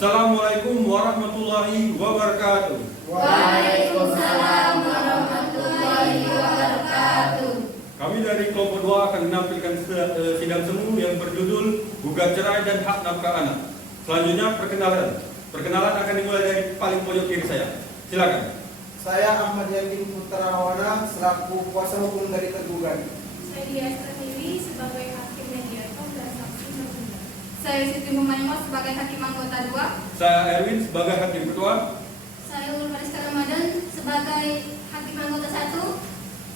Assalamualaikum warahmatullahi wabarakatuh. Waalaikumsalam warahmatullahi wabarakatuh. Kami dari kelompok 2 akan menampilkan sidang semu yang berjudul Gugat Cerai dan Hak Nafkah Anak. Selanjutnya perkenalan akan dimulai dari paling pojok kiri saya. Silakan. Saya Ahmad Yakin Putrawana selaku kuasa hukum dari tergugat. Saya Dias Pratiwi sebagai hakim mediator dan saksi tertunda. Saya Siti Humayma sebagai hakim anggota 2. Saya Erwin sebagai hakim ketua. Saya Ulul Mariska Ramadan sebagai hakim anggota 1.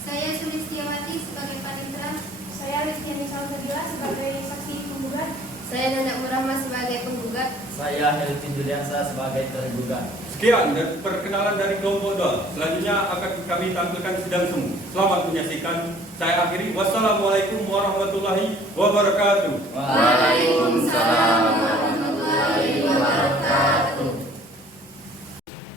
Saya Sulistiawati sebagai panitera. Saya Listiani Salsabila sebagai saksi penggugat. Saya Nana Murahma sebagai penggugat. Saya Helvin Juliansa sebagai tergugat. Sekian dan perkenalan dari kelompok 2. Selanjutnya akan kami tampilkan sidang semu. Selamat menyaksikan. Saya akhiri. Wassalamualaikum warahmatullahi wabarakatuh. Waalaikumsalam warahmatullahi wabarakatuh.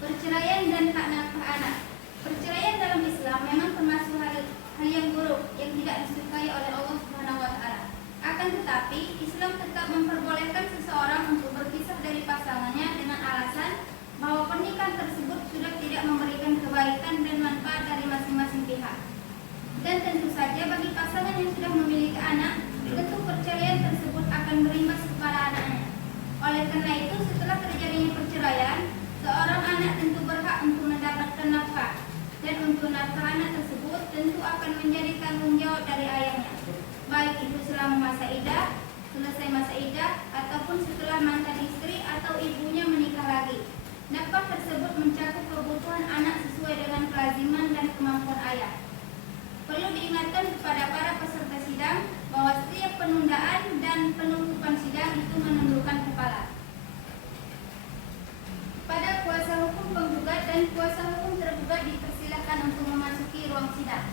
Perceraian dan hak nafkah anak. Perceraian dalam Islam memang termasuk hal yang buruk yang tidak disukai oleh Allah Subhanahu wa taala. Akan tetapi, Islam tetap memperbolehkan seseorang untuk berpisah dari pasangannya dengan alasan bahwa pernikahan tersebut sudah tidak memberikan kebaikan dan manfaat dari masing-masing pihak. Dan tentu saja bagi pasangan yang sudah memiliki anak, tentu perceraian tersebut akan berimbas kepada anaknya. Oleh karena itu, setelah terjadinya perceraian, seorang anak tentu berhak untuk mendapatkan nafkah. Dan untuk nafkah anak tersebut tentu akan menjadi tanggung jawab dari ayahnya, baik itu selama masa iddah, selesai masa iddah, ataupun setelah mantan istri atau ibunya menikah lagi. Nafkah tersebut mencakup kebutuhan anak sesuai dengan kelaziman dan kemampuan ayah. Perlu diingatkan kepada para peserta sidang bahwa setiap penundaan dan penunggupan sidang itu menundukkan kepala. Pada kuasa hukum penggugat dan kuasa hukum tergugat dipersilakan untuk memasuki ruang sidang.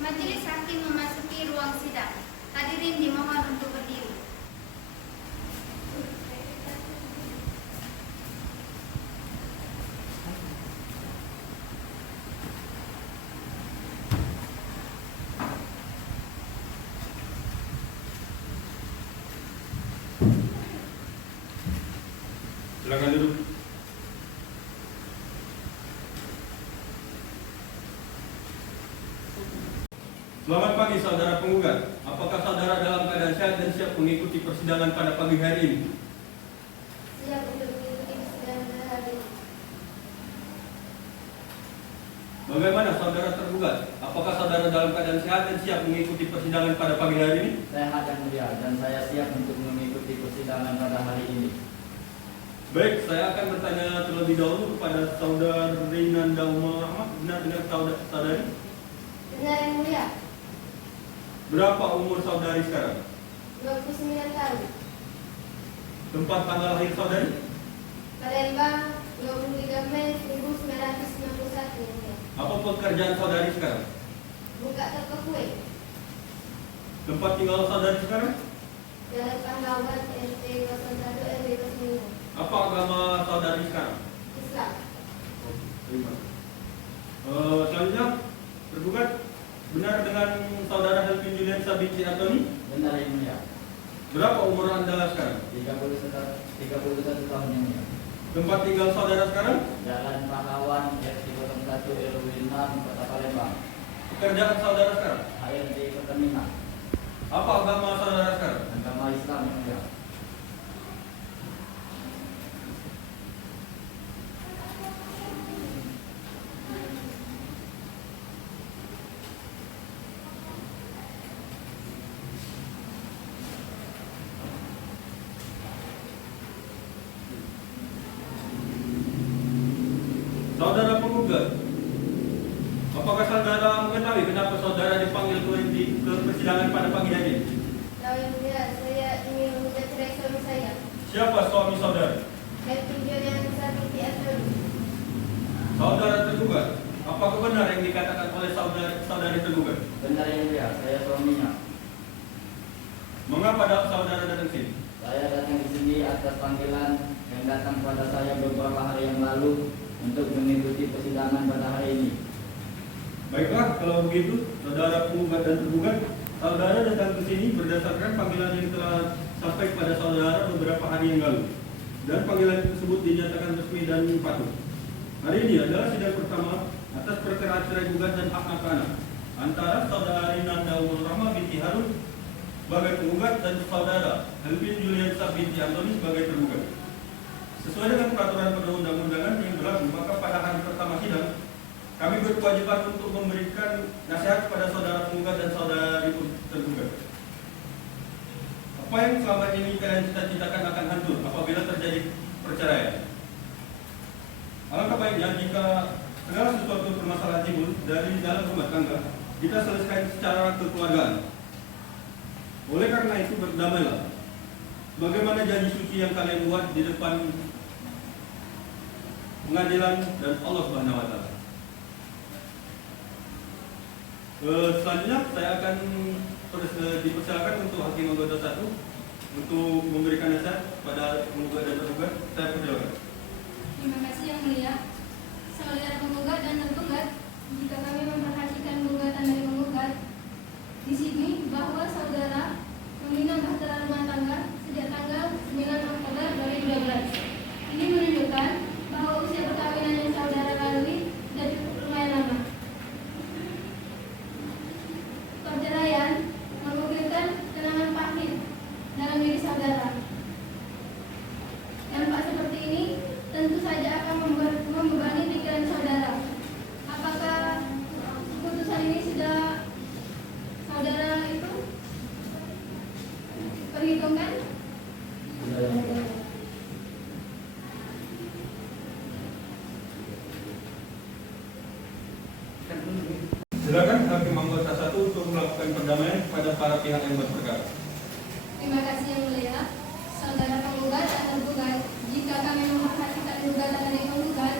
Majelis hakim memasuki ruang sidang. Hadirin dimohon untuk berdiri. Silakan duduk. Selamat pagi saudara penggugat. Apakah saudara dalam keadaan sehat dan siap mengikuti persidangan pada pagi hari ini? Siap untuk mengikuti persidangan pada hari ini. Bagaimana saudara tergugat? Apakah saudara dalam keadaan sehat dan siap mengikuti persidangan pada pagi hari ini? Sehat yang mulia dan saya siap untuk mengikuti persidangan pada hari ini. Baik, saya akan bertanya terlebih dahulu kepada saudari Nanda Muhammad. Benar dengan saudari? Benar yang mulia. Berapa umur saudari sekarang? 29 tahun. Tempat tanggal lahir saudari? Palembang, 23 Mei 1991 yang mulia. Apa pekerjaan saudari sekarang? Buka toko kue. Tempat tinggal saudari sekarang? Jalan Pahlawan RT 01 RW 05. Apa agama saudari sekarang? Islam. Terima. Selanjutnya, tergugat, benar dengan saudara Helvin Juliansa binti Antoni? Benar yang mulia. Berapa umur anda sekarang? 31 tahun yang mulia. Tempat tinggal saudara sekarang? Jalan Pahlawan RT 01 RW 6 Kota Palembang. Pekerjaan saudara sekarang? HRD Pertamina. Apa agama saudara sekarang? Agama Islam yang mulia. Saudara penggugat, apakah saudara mengetahui kenapa saudara dipanggil ke persidangan pada pagi hari ini? Tahu yang mulia, saya ingin menggugat cerai suami saya. Siapa suami saudara? Helvin Juliansa binti Antoni. Saudara tergugat, apakah benar yang dikatakan oleh saudari tergugat? Benar yang mulia, saya suaminya. Mengapa saudara datang sini? Saya datang di sini atas panggilan yang datang pada saya beberapa hari yang lalu untuk mengikuti persidangan pada hari ini. Baiklah, kalau begitu, saudara penggugat dan tergugat, saudara datang ke sini berdasarkan panggilan yang telah sampai kepada saudara beberapa hari yang lalu. Dan panggilan tersebut dinyatakan resmi dan patut. Hari ini adalah sidang pertama atas perkara cerai gugat dan hak nafkah anak antara saudara Nanda Umul Rahma binti Harun sebagai penggugat dan saudara Helvin Juliansa binti Antoni sebagai tergugat. Sesuai dengan peraturan perundang-undangan yang berlaku, maka pada hari pertama sidang kami berkewajiban untuk memberikan nasihat kepada saudara penggugat dan saudari tergugat. Apa yang selama ini kalian cita-citakan akan hancur apabila terjadi perceraian. Alangkah baiknya jika segala sesuatu permasalahan timbul dari dalam rumah tangga, kita selesaikan secara kekeluargaan. Oleh karena itu berdamailah. Bagaimana janji suci yang kalian buat di depan pengadilan dan Allah Subhanahu wa taala. Selanjutnya saya akan dipersilakan untuk hakim anggota 1 untuk memberikan nasihat pada penggugat dan tergugat. Saya persilakan. Terima kasih Yang Mulia. Saudara penggugat dan tergugat, jika kami memperhatikan gugatan dari penggugat, di sini bahwa saudara membina bahtera rumah tangga sejak tanggal 9 Oktober 2012. Ini menunjukkan bahwa usia perkawinan yang saudara lalui sudah cukup lumayan lama. Perceraian menggugurkan kenangan pahit dalam diri saudara. Dampak seperti ini tentu saja akan membebani pikiran saudara. Apakah keputusan ini sudah saudara itu perhitungkan? Silakan hakim anggota 1 untuk melakukan perdamaian kepada para pihak yang berperkara. Terima kasih Yang Mulia. Saudara penggugat dan tergugat, jika kami memperhatikan gugatan dari penggugat,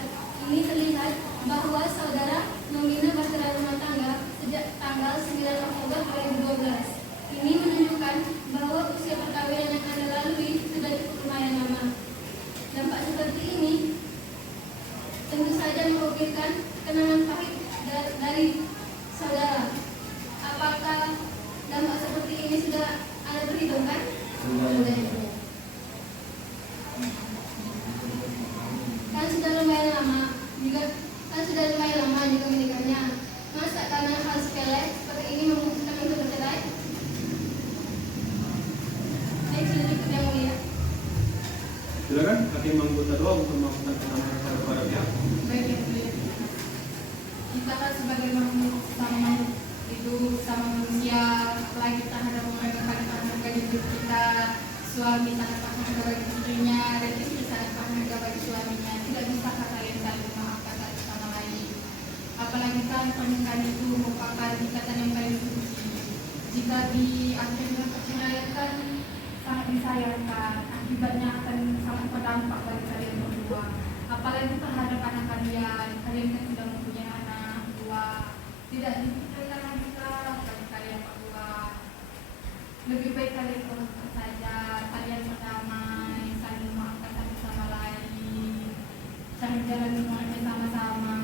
ini terlihat bahwa saudara membina bahtera rumah tangga sejak tanggal 9 Oktober 2012. Ini menunjukkan bahwa usia perkawinan yang Anda lalui sudah cukup lumayan lama. Dampak seperti ini tentu saja mengukirkan kenangan pahit dari saudara. Apakah dampak seperti ini sudah Anda perhitungkan? Kan sudah lumayan lama juga menikahnya. Masa karena hal sepele seperti ini memutuskan untuk bercerai? Baik, sudah cukup Yang Mulia. Silakan hakim anggota 2 untuk melakukan perdamaian kepada para pihak. Baik Yang Mulia. Kita kan sebagai makhluk sama itu sama manusia, apalagi kita ada mereka pada hidup kita, suami sangat paham bagi istrinya dan istri sangat paham bagi suaminya. Tidak bisa kalian saling memaafkan satu sama lain. Apalagi kan pernikahan itu merupakan ikatan yang paling suci. Jika di akhirnya perceraian kan sangat disayangkan, akibatnya akan sangat berdampak bagi kalian berdua. Apalagi terhadap anak kalian kan sudah mempunyai anak dua, tidak dipikirkan lagi bagi kalian berdua. Lebih baik kalian uruskan saja, kalian berdamai, saling memaafkan satu sama lain, cari jalan semuanya sama-sama.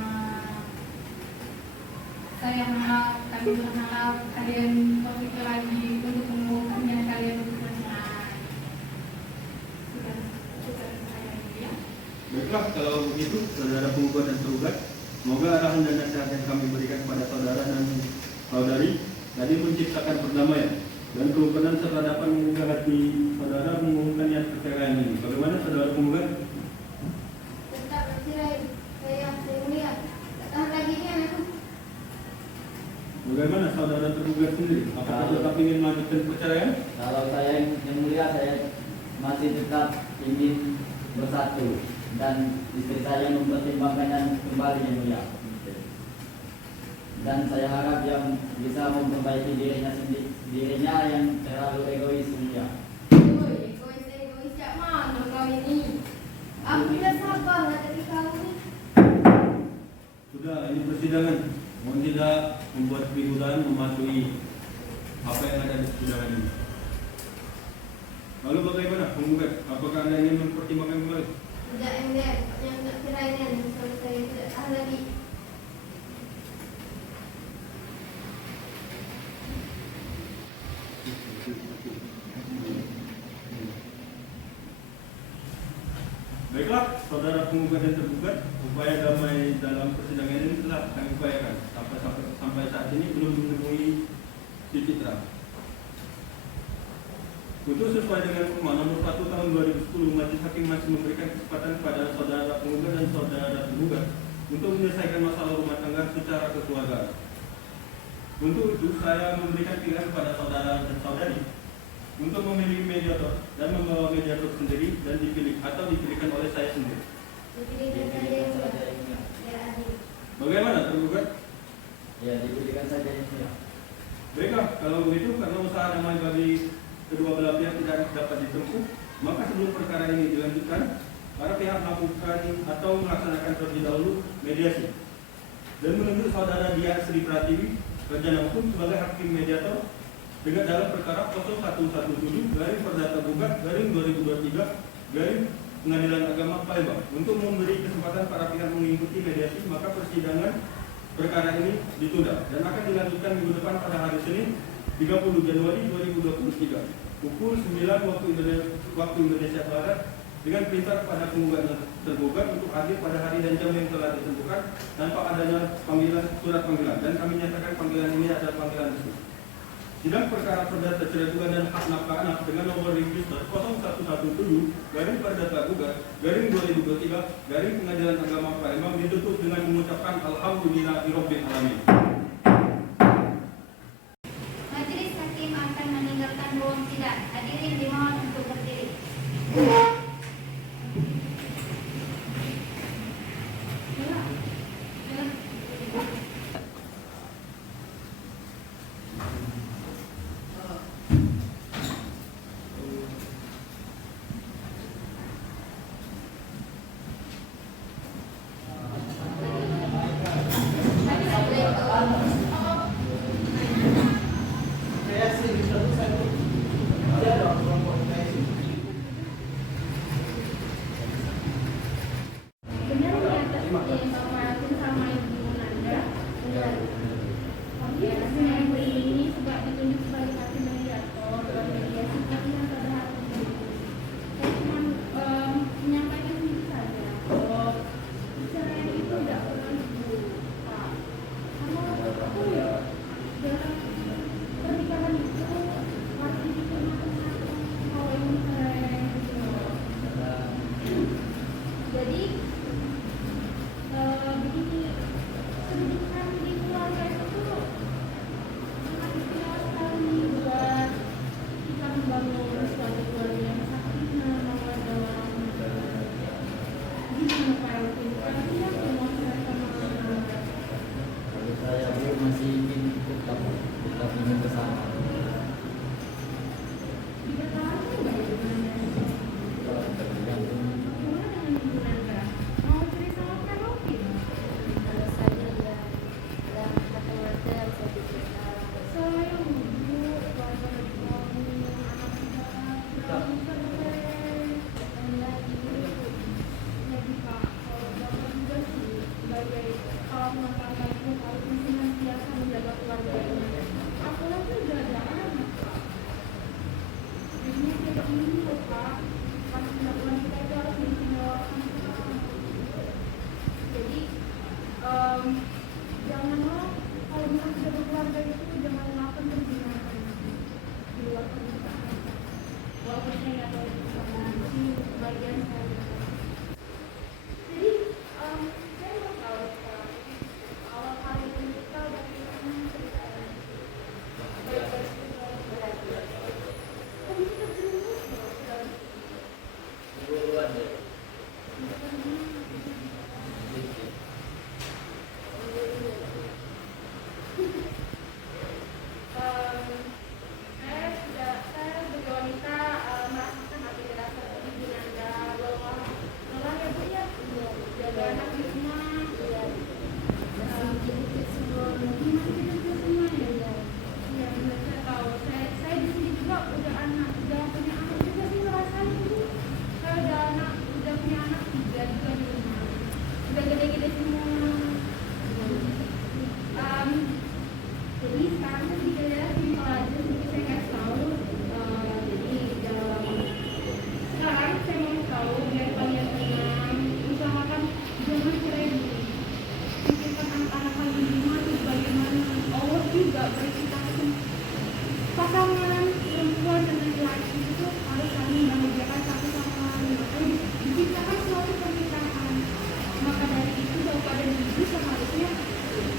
Saya harap, kami berharap kalian berpikir lagi untuk menguatkan kalian untuk bercerai. Sudah saya ya. Baiklah, kalau begitu, saudara penggugat dan tergugat, semoga arahan dan nasihat yang kami berikan kepada saudara dan saudari tadi menciptakan perdamaian dan kerukunan serta dapat menggugah hati saudara mengumumkan niat perceraian ini. Bagaimana saudara penggugat? Tetap bercerai. Saya Mulia. Tak tahan lagi ini anakku. Bagaimana saudara tergugat sendiri? Apakah tetap ingin melanjutkan perceraian? Kalau saya yang mulia, saya masih tetap ingin bersatu dan istri saya mempertimbangkannya kembali yang mulia. Dan saya harap yang bisa memperbaiki dirinya yang terlalu egois mulia. Egois jak mana kau ini? Aku tidak sabar hadapi kau ini. Sudah, ini persidangan. Mohon tidak membuat keributan mematuhi apa yang ada di persidangan ini. Lalu bagaimana penggugat? Apakah Anda ingin mempertimbangkan kembali? Tidak MDM, yang tak kirainya misalnya saya tidak tahu lagi. Baiklah, saudara penggugat dan tergugat, upaya damai dalam persidangan ini telah kami upayakan. Sampai saat ini belum menemui titik terang. Untuk sesuai dengan Perma nomor 1 tahun 2010, Majelis Hakim masih memberikan kesempatan kepada saudara penggugat dan saudara tergugat untuk menyelesaikan masalah rumah tangga secara kekeluargaan. Untuk itu, saya memberikan pilihan kepada saudara dan saudari untuk memilih mediator dan membawa mediator sendiri dan dipilih atau dipilihkan oleh saya sendiri. Dipilihkan saja yang mulia. Biar adil. Bagaimana tergugat? Ya, dipilihkan saja yang mulia. Baiklah, kalau begitu karena usaha damai bagi kedua belah pihak tidak dapat ditempuh, maka sebelum perkara ini dilanjutkan, para pihak melakukan atau melaksanakan terlebih dahulu mediasi dan menunjuk saudara Dia Sri Pratiwi, Sarjana Hukum sebagai hakim mediator dengan dalam perkara 0117 garing Perdata Gugat garing 2023 garing Pengadilan Agama Palembang untuk memberi kesempatan para pihak mengikuti mediasi, maka persidangan perkara ini ditunda dan akan dilanjutkan minggu depan pada hari Senin 30 Januari 2023 pukul 9 waktu Indonesia Barat dengan perintah kepada penggugat dan tergugat untuk hadir pada hari dan jam yang telah ditentukan tanpa adanya surat panggilan, dan kami nyatakan panggilan ini adalah panggilan resmi. Sidang perkara perdata cerai gugat dan hak nafkah anak dengan nomor register 0117 garing Perdata Gugat garing 2023 garing Pengadilan Agama Palembang ditutup dengan mengucapkan Alhamdulillahirabbil alamin. Majelis Hakim akan meninggalkan ruang sidang. Hadirin dimohon untuk berdiri. pasangan perempuan dan laki-laki itu harus saling membahagiakan satu sama lain. Diciptakan suatu pernikahan. Maka dari itu bapak dan ibu seharusnya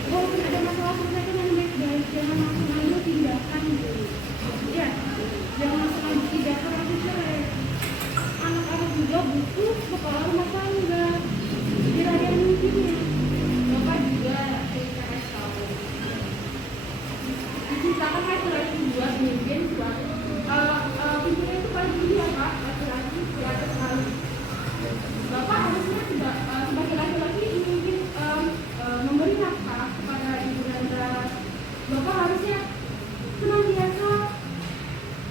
walaupun ada masalah selesaikan yang baik-baik, jangan langsung ambil tindakan dulu. Ya, jangan langsung ambil tindakan langsung cerai. Anak-anak juga butuh kepala rumah tangga. Sekiranya mungkinnya. Bapak juga saya tahu. Diciptakan laki-laki buat mungkin buat pintunya itu paling tinggi ya Pak, laki-laki di atas malu. Bapak harusnya tidak sebagai laki-laki mungkin memberi nafkah kepada ibu Nanda. Bapak harusnya senantiasa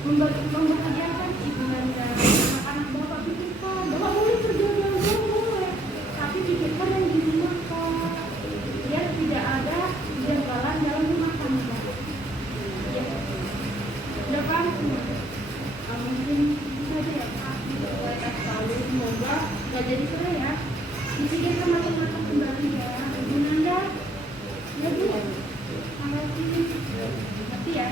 membahagiakan ibu Nanda. Anak-anak bapak pikirkan, bapak boleh kerja jauh-jauh boleh, tapi pikirkan yang di rumah Pak, biar tidak ada kejanggalan dalam rumah tangga. Ya, udah kan? Mungkin itu saja ya Pak. Saya kasih tahu, semoga nggak jadi cerai ya. Dipikirkan matang-matang kembali ya, ibu Nanda. Ya Bu, makasih. Nanti ya.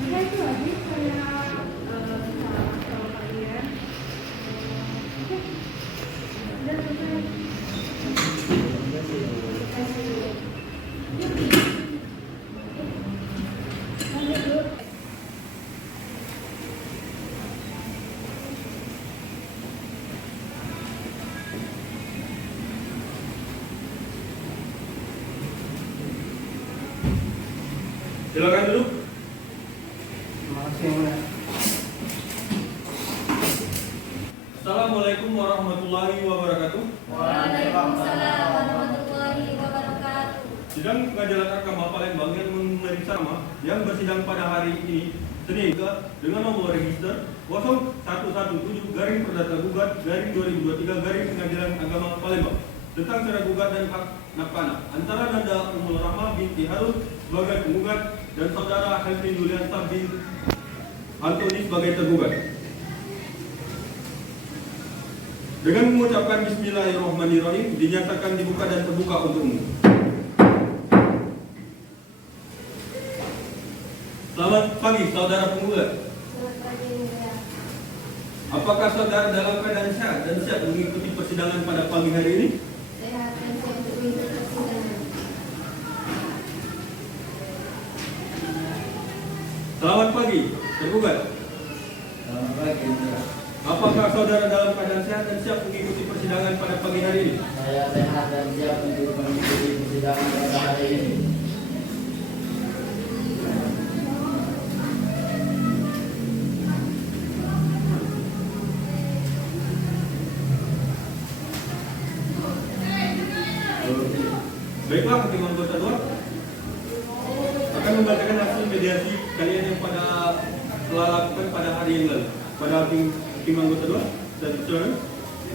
Udah itu aja saya sama kalian. Oke, udah selesai. Lanjut dulu. Silakan duduk. Terima kasih yang mulia. Assalamualaikum warahmatullahi wabarakatuh. Waalaikumsalam warahmatullahi wabarakatuh. Sidang Pengadilan Agama Palembang yang memeriksa nama yang bersidang pada hari ini Senin dengan nomor register 0117-Perdata-Gugat-2023 Pengadilan Agama Palembang tentang cara gugat dan hak nafkah anak antara Nanda Ummul Rahmah binti Harun sebagai penggugat dan saudara Helvin Yulianta bin Antoni sebagai tergugat. Dengan mengucapkan Bismillahirrahmanirrahim dinyatakan dibuka dan terbuka untuk umum. Selamat pagi saudara penggugat. Apakah saudara dalam keadaan sehat dan siap mengikuti persidangan pada pagi hari ini? Sehat dan siap untuk mengikuti persidangan. Selamat pagi, tergugat. Selamat pagi. Apakah saudara dalam keadaan sehat dan siap mengikuti persidangan pada pagi hari ini? Saya sehat dan siap untuk mengikuti persidangan pada hari ini. Baiklah, hakim anggota 2 akan membacakan hasil mediasi kalian yang telah lakukan pada hari yang lalu. Pada hakim anggota 2 dan silakan.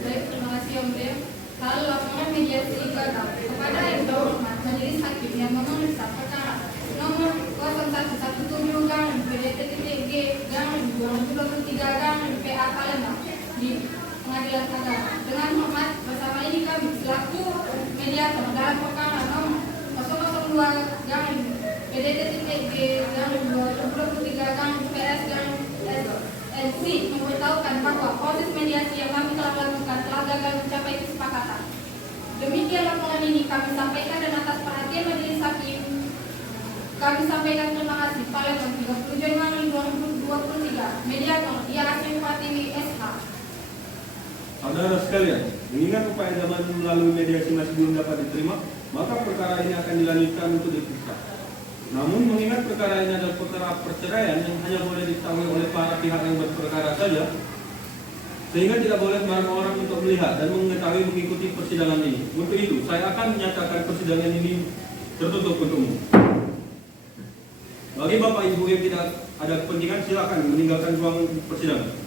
Baik, terima kasih Om Dem. Lalu laporan mediasi gagal kepada yang terhormat Majelis Hakim yang memeriksa perkara nomor 0117-PDT-G-2023 Palembang di Pengadilan Agama. Dengan hormat bersama ini kami selaku mediator dalam perkara nomor 002-PDT-G-2023-PS-LC memberitahukan bahwa proses mediasi yang kami telah lakukan telah gagal mencapai kesepakatan. Demikian laporan ini kami sampaikan dan atas perhatian Majelis Hakim kami sampaikan terima kasih. Palembang 30 Januari 2023. Mediator Dia Asyik Pratiwi SH. Saudara sekalian, mengingat upaya zaman melalui mediasi masih belum dapat diterima, maka perkara ini akan dilanjutkan untuk diperiksa. Namun mengingat perkara ini adalah perkara perceraian yang hanya boleh diketahui oleh para pihak yang berperkara saja, sehingga tidak boleh sembarang orang untuk melihat dan mengetahui mengikuti persidangan ini. Untuk itu, saya akan menyatakan persidangan ini tertutup untuk umum. Bagi Bapak Ibu yang tidak ada kepentingan, silakan meninggalkan ruang persidangan.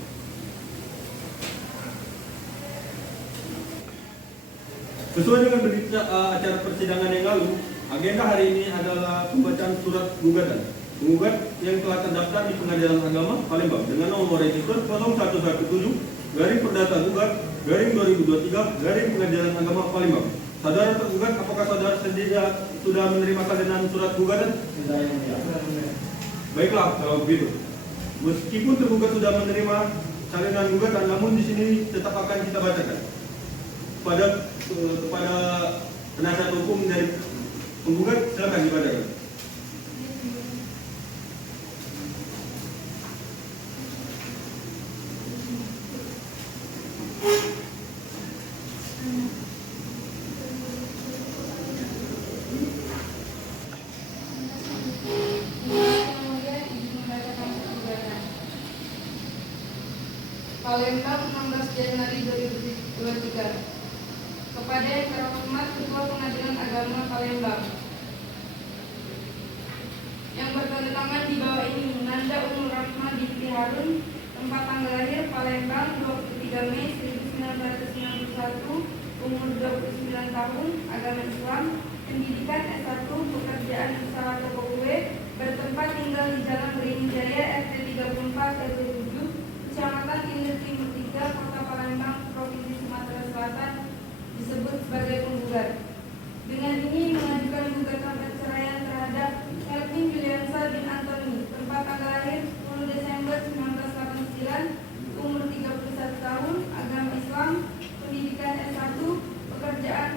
Sesuai dengan berita acara persidangan yang lalu, agenda hari ini adalah pembacaan surat gugatan. Penggugat yang telah terdaftar di Pengadilan Agama Palembang dengan nomor register 0117-Perdata-Gugat-2023 Pengadilan Agama Palembang. Saudara tergugat, apakah saudara sendiri sudah menerima salinan surat gugatan? Sudah yang mulia. Baiklah kalau begitu. Meskipun tergugat sudah menerima salinan gugatan, namun di sini tetap akan kita bacakan kepada penasihat hukum dari penggugat. Silakan dibacakan. Palembang 16 Januari 2023. Kepada yang terhormat Ketua Pengadilan Agama Palembang yang bertandatangan di bawah ini, Nanda Umur Rahma binti Harun, tempat tanggal lahir Palembang 23 Mei 1991, umur 29 tahun, agama Islam, pendidikan S1, pekerjaan usaha toko kue, bertempat tinggal di Jalan Beringin-Jaya, RT 34 RW 7, Kecamatan Ilir Timur 3, Kota Palembang, Provinsi Sumatera Selatan, disebut sebagai penggugat. Dengan ini mengajukan gugatan perceraian terhadap Kelvin Juliansa bin Anthony, tempat tanggal lahir 10 Desember 1989, umur 31 tahun, agama Islam, pendidikan S1, pekerjaan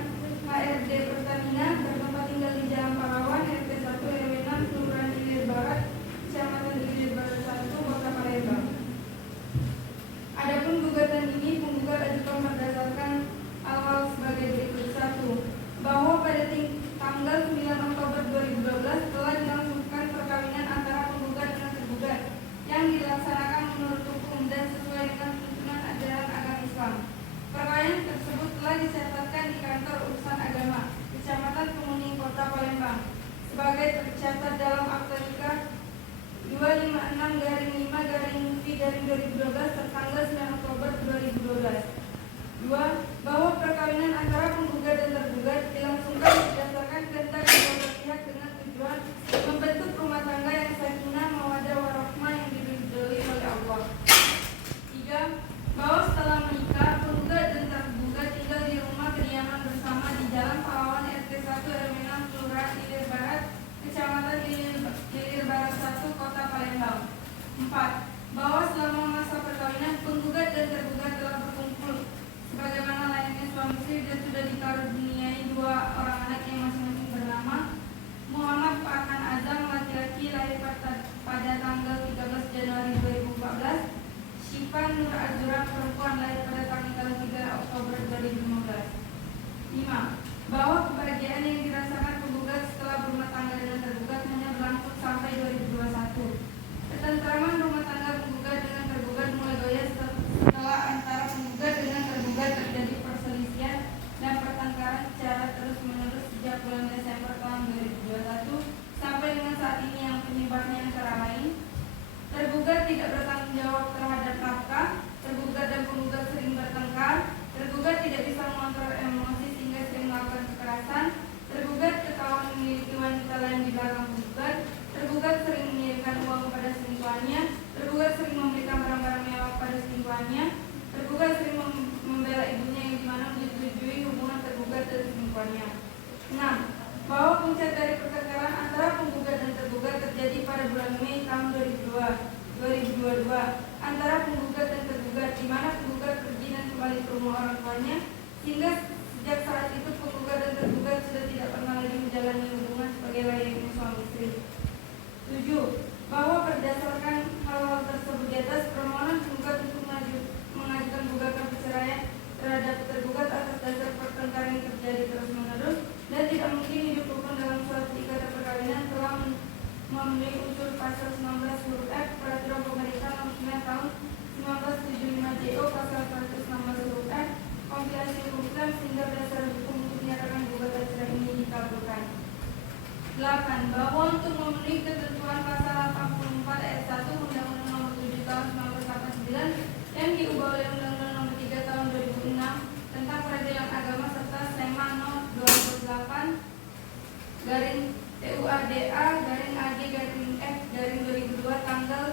HRD Pertamina, bertempat tinggal di Jalan Pahlawan, RT 1 RW 6, Kelurahan Ilir Barat, Kecamatan Ilir Barat 1, Kota Palembang. Adapun gugatan ini penggugat ajukan berdasarkan awal sebagai berikut. 1. Bahwa pada tanggal 9 Oktober 2012 telah dilangsungkan perkawinan antara penggugat dengan tergugat yang dilaksanakan menurut hukum dan sesuai dengan tuntunan ajaran agama Islam. Perkawinan tersebut telah dicatatkan di kantor urusan agama Kecamatan Kemuning, Kota Palembang sebagai tercatat dalam akta nikah 256-5-V-2012 tertanggal 9 Oktober 2012. 2. Bahwa perkawinan antara penggugat dan tergugat dilangsungkan berdasarkan kehendak kedua belah pihak dengan tujuan membentuk rumah tangga yang sakinah, mawaddah warahmah yang diridhoi oleh Allah. 3. Bahwa setelah menikah, penggugat dan tergugat tinggal di rumah kediaman bersama di Jalan Pahlawan RT 1 RW 6 Kelurahan Ilir Barat, Kecamatan Ilir Barat 1, Kota Palembang. 4. Bahwa selama masa perkawinan, penggugat dan tergugat telah berkumpul sebagaimana layaknya suami istri dan sudah dikaruniai 2 orang anak yang masing-masing bernama Muhammad Farhan Azam laki-laki lahir pada tanggal 13 Januari 2014, Syifa Nur Azura perempuan lahir pada tanggal 3 Oktober 2015. 5. Bahwa kebahagiaan yang dirasakan penggugat setelah berumah tangga dengan tergugat hanya berlangsung sampai 2021. Ketentraman rumah tangga penggugat dengan tergugat mulai goyah setelah antara penggugat dengan tergugat terjadi perselisihan dan pertengkaran secara terus-menerus sejak bulan Desember tahun 2021 sampai dengan saat ini yang penyebabnya antara lain: tergugat tidak bertanggung jawab terhadap nafkah, tergugat dan penggugat sering bertengkar, tergugat tidak bisa mengontrol emosi sehingga sering melakukan kekerasan, tergugat ketahuan memiliki wanita lain di belakang penggugat, tergugat sering mengirimkan uang kepada selingkuhannya, tergugat sering memberikan barang-barang mewah kepada selingkuhannya, tergugat sering membela ibunya yang dimana menyetujui hubungan tergugat dan selingkuhannya. 6. Bahwa puncak dari pertengkaran antara penggugat dan tergugat terjadi pada bulan Mei tahun 2022 antara penggugat dan tergugat, di mana penggugat pergi dan kembali ke rumah orang tuanya, sehingga sejak saat itu penggugat dan tergugat sudah tidak pernah lagi menjalani hubungan sebagai layaknya suami istri. 7. Bahwa berdasarkan hal-hal tersebut di atas, permohonan penggugat untuk mengajukan gugatan perceraian terhadap tergugat atas dasar pertengkaran yang terjadi terus-menerus dan tidak mungkin hidup rukun dalam suatu ikatan perkawinan telah memenuhi unsur pasal 19 huruf F Peraturan Pemerintah Nomor 9 Tahun 1975 JO pasal 116 huruf F kompilasi hukum Islam sehingga berdasar hukum untuk menyatakan gugatan cerai ini dikabulkan. 8. Bahwa untuk memenuhi ketentuan pasal 84 ayat 1 Undang-Undang Nomor 7 Tahun 1989 yang diubah oleh Undang-Undang Nomor 3 Tahun 2006 tentang peradilan agama serta SEMA No. 28 TUADA AG-F 2002 tanggal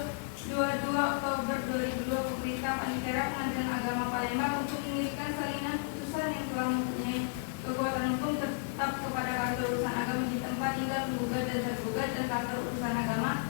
22 Oktober 2002 Pemerintah Panitera Pengadilan Agama Palembang untuk mengirimkan salinan putusan yang telah mempunyai kekuatan hukum tetap kepada kantor urusan agama di tempat tinggal penggugat dan tergugat dan kantor urusan agama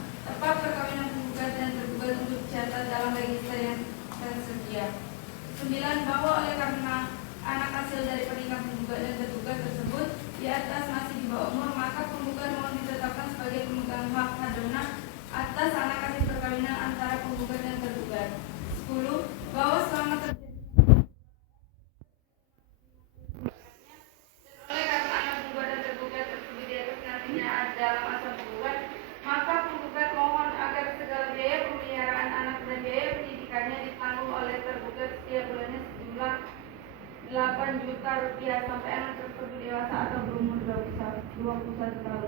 atau berumur 21 tahun.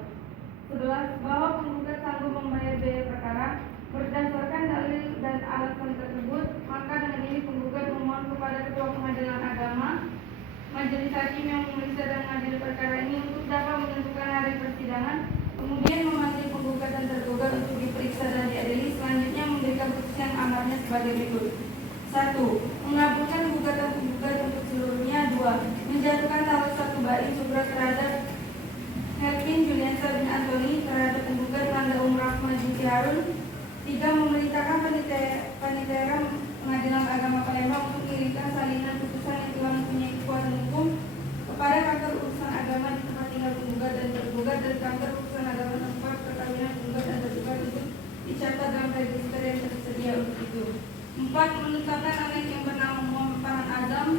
11. Bahwa penggugat sanggup membayar biaya perkara. Berdasarkan dalil dan alasan tersebut, maka dengan ini penggugat memohon kepada Ketua Pengadilan Agama, Majelis Hakim yang memeriksa dan mengadili perkara ini untuk dapat menentukan hari persidangan, kemudian memanggil penggugat dan tergugat untuk diperiksa dan diadili. Selanjutnya memberikan putusan amarnya sebagai berikut. 1. Mengabulkan gugatan penggugat untuk seluruhnya. 2. Menjatuhkan salah satu baik surat terhadap Helvin Juliansa bin Antoni terhadap penggugat Nanda Umrah Majusi Harun. 3. Memerintahkan Panitera Pengadilan Agama Palembang untuk mengirimkan salinan putusan yang telah mempunyai kekuatan hukum kepada kantor urusan agama di tempat tinggal penggugat dan tergugat dan kantor urusan agama tempat perkawinan penggugat dan tergugat untuk dicatat dalam register yang tersedia untuk itu. 4. Menetapkan anak yang bernama Muhammad Farhan Azam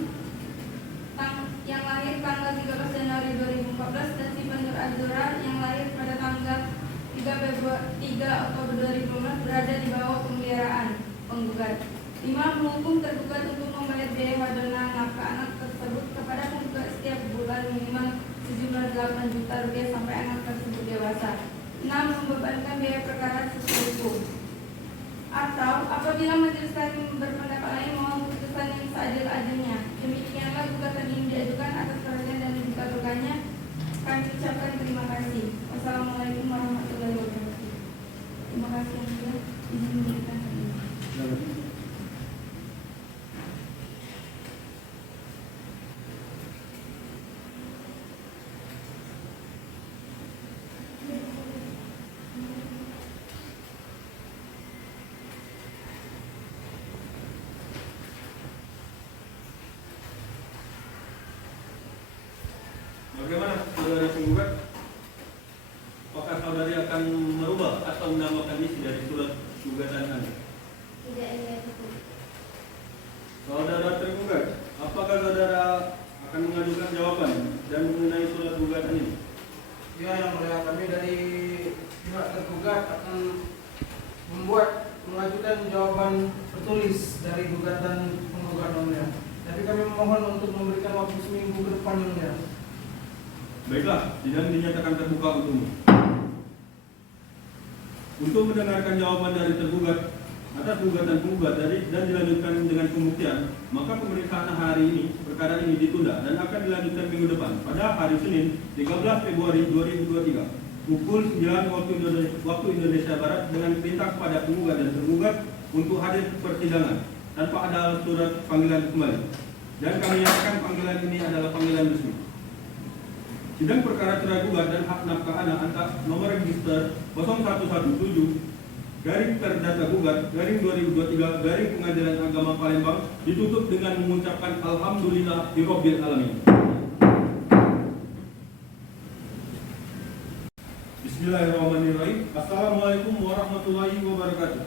yang lahir tanggal 13 Januari 2014 dan si Nur Azura yang lahir pada tanggal 3 Oktober 2015 berada di bawah pemeliharaan penggugat. 5. Menghukum tergugat untuk membayar biaya wadana nafkah anak tersebut kepada penggugat setiap bulan minimal sejumlah 8 juta rupiah sampai anak tersebut dewasa. 6. Membebankan biaya perkara sesuai hukum. Atau apabila majelis hakim berpendapat lain mohon putusan yang seadil-adilnya. Demikianlah gugatan ini diajukan atas perhatian dan dikabulkannya. Kami ucapkan terima kasih. Wassalamualaikum warahmatullahi wabarakatuh. Terima kasih yang sudah izin memberikan ini. Bagaimana saudara penggugat? Apakah saudari akan merubah atau menambahkan isi dari surat gugatan Anda? Tidak ada itu. Saudara tergugat, apakah saudara akan mengajukan jawaban dan mengenai surat gugatan ini? Ya, yang mulia, kami dari pihak tergugat akan mengajukan jawaban tertulis dari gugatan penggugat yang mulia. Tapi kami memohon untuk memberikan waktu seminggu ke depan yang mulia. Baiklah, sidang dinyatakan terbuka untukmu. Untuk mendengarkan jawaban dari tergugat atas gugatan penggugat dan dilanjutkan dengan pembuktian, maka pemeriksaan hari ini perkara ini ditunda dan akan dilanjutkan minggu depan pada hari Senin 13 Februari 2023 pukul 9 waktu Indonesia Barat dengan perintah kepada penggugat dan tergugat untuk hadir ke persidangan tanpa ada surat panggilan kembali. Dan kami nyatakan panggilan ini adalah panggilan resmi. Sidang perkara cerai gugat dan hak nafkah anak atas nomor register 0117/Perdata Gugat /2023 Pengadilan Agama Palembang ditutup dengan mengucapkan Alhamdulillah Rabbil Alamin. Bismillahirrahmanirrahim. Assalamualaikum warahmatullahi wabarakatuh.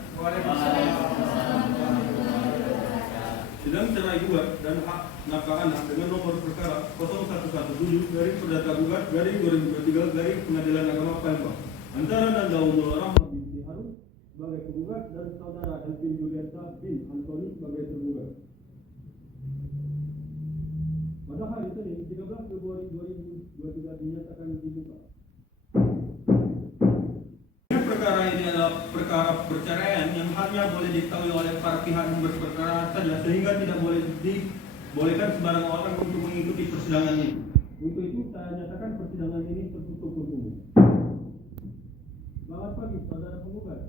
Sidang cerai gugat dan hak nafkah anak dengan nomor perkara 0117/Perdata Gugat /2023 Pengadilan Agama Palembang antara Nanda Umrah Majusi Harun sebagai penggugat dan saudara Helvin Juliansa bin Antoni sebagai tergugat. Pada hari Senin 13 Februari 2023 dinyatakan dibuka. Perkara ini adalah perkara perceraian yang hanya boleh diketahui oleh para pihak yang berperkara saja, sehingga tidak boleh dibolehkan sembarang orang untuk mengikuti persidangan ini. Untuk itu saya nyatakan persidangan ini tertutup untuk umum. Selamat pagi saudara penggugat.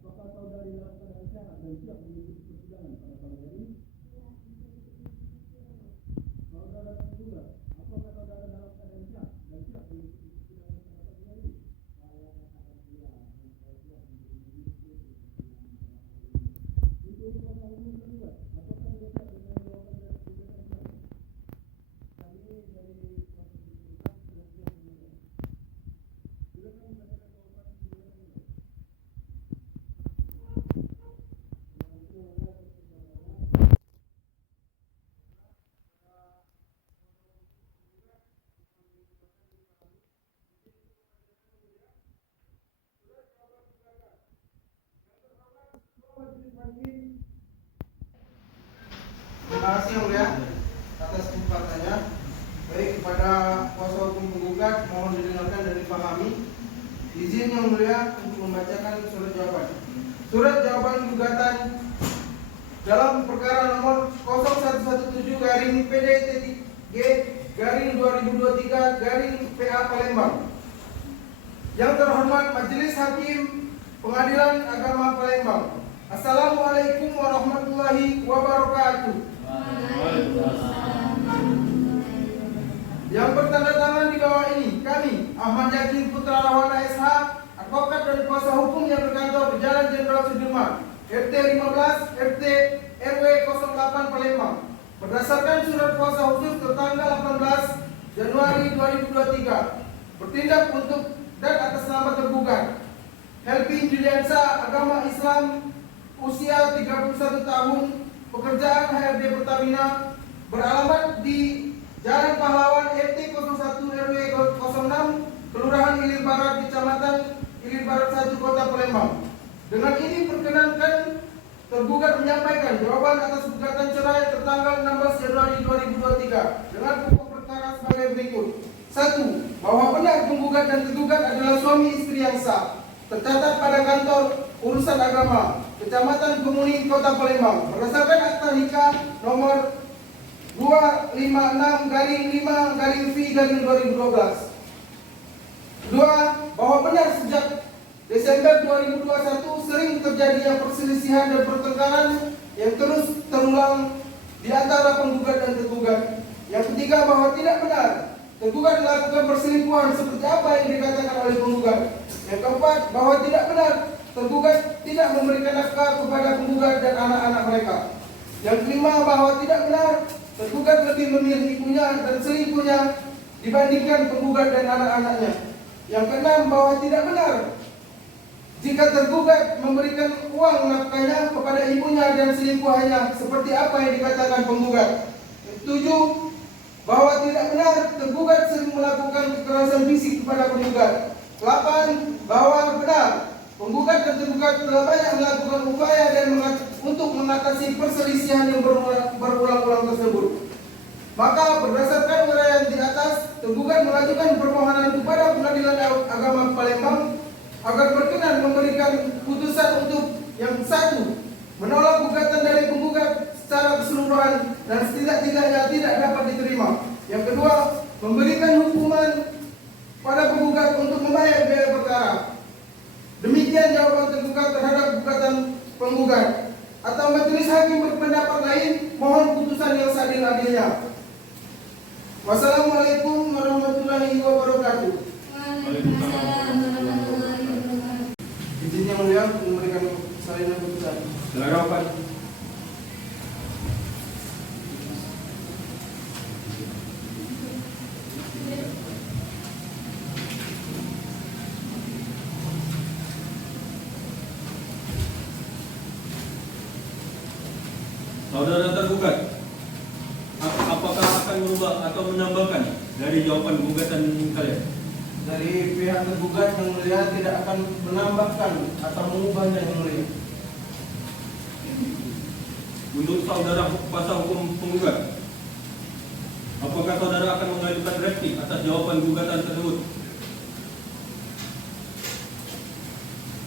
Apakah saudari dalam keadaan sehat dan siap mengikuti persidangan pada pagi hari ini? Saudara penggugat, apakah saudara dalam keadaan sehat dan siap mengikuti persidangan pada pagi hari ini? Terima kasih yang mulia atas kesempatannya. Baik, kepada dipahami. Izin Yang Mulia untuk membacakan surat jawaban. Surat jawaban gugatan dalam perkara nomor 0117-PD-G-2023 Palembang. Yang terhormat Majelis Hakim Pengadilan Agama Palembang. Assalamualaikum warahmatullahi wabarakatuh. Yang bertanda tangan di bawah ini kami Ahmad Yakin Putra Rawana SH, advokat dan kuasa hukum yang berkantor di Jalan Jenderal Sudirman, RT 15 RT RW 08 Palembang. Berdasarkan surat kuasa khusus tertanggal 18 Januari 2023 bertindak untuk dan atas nama tergugat Helvi Juliansa, agama Islam, usia 31 tahun, pekerjaan HRD Pertamina, beralamat di Jalan Pahlawan RT 01 RW 06, Kelurahan Ilir Barat, Kecamatan Ilir Barat 1, Kota Palembang. Dengan ini perkenankan tergugat menyampaikan jawaban atas gugatan cerai tertanggal 16 Januari 2023 dengan pokok perkara sebagai berikut. 1. Bahwa benar penggugat dan tergugat adalah suami istri yang sah, tercatat pada kantor urusan agama Kecamatan Kemuning, Kota Palembang, berdasarkan akta nikah nomor 256-5-V-2012. 2. Bahwa benar sejak Desember 2021 sering terjadinya perselisihan dan pertengkaran yang terus terulang di antara penggugat dan tergugat. Yang ketiga, bahwa tidak benar tergugat melakukan perselingkuhan seperti apa yang dikatakan oleh penggugat. Yang keempat, bahwa tidak benar tergugat tidak memberikan nafkah kepada penggugat dan anak-anak mereka. Yang kelima, bahwa tidak benar tergugat lebih memilih ibunya dan selingkuhnya dibandingkan penggugat dan anak-anaknya. Yang keenam, bahwa tidak benar jika tergugat memberikan uang nafkahnya kepada ibunya dan selingkuhannya seperti apa yang dikatakan penggugat. Yang ketujuh, bahwa tidak benar tergugat sering melakukan kekerasan fisik kepada penggugat. 8. Bahwa benar penggugat dan tergugat telah banyak melakukan upaya dan untuk mengatasi perselisihan yang berulang-ulang tersebut. Maka berdasarkan uraian di atas, tergugat mengajukan permohonan kepada Pengadilan Agama Palembang agar berkenan memberikan putusan untuk yang 1. Menolak gugatan dari penggugat secara keseluruhan dan setidak-tidaknya tidak dapat diterima. Yang kedua, memberikan hukuman pada penggugat untuk membayar biaya perkara. Demikian jawaban tergugat terhadap gugatan penggugat. Atau majelis hakim berpendapat lain, mohon putusan yang seadil-adilnya. Wassalamualaikum warahmatullahi wabarakatuh. Izin Yang Mulia untuk memberikan salinan putusan. Silakan. Saudara tergugat, apakah akan merubah atau menambahkan dari jawaban gugatan kalian? Dari pihak tergugat Yang Mulia tidak akan menambahkan atau mengubahnya Yang Mulia. Untuk saudara kuasa hukum penggugat, apakah saudara akan mengajukan replik atas jawaban gugatan tersebut?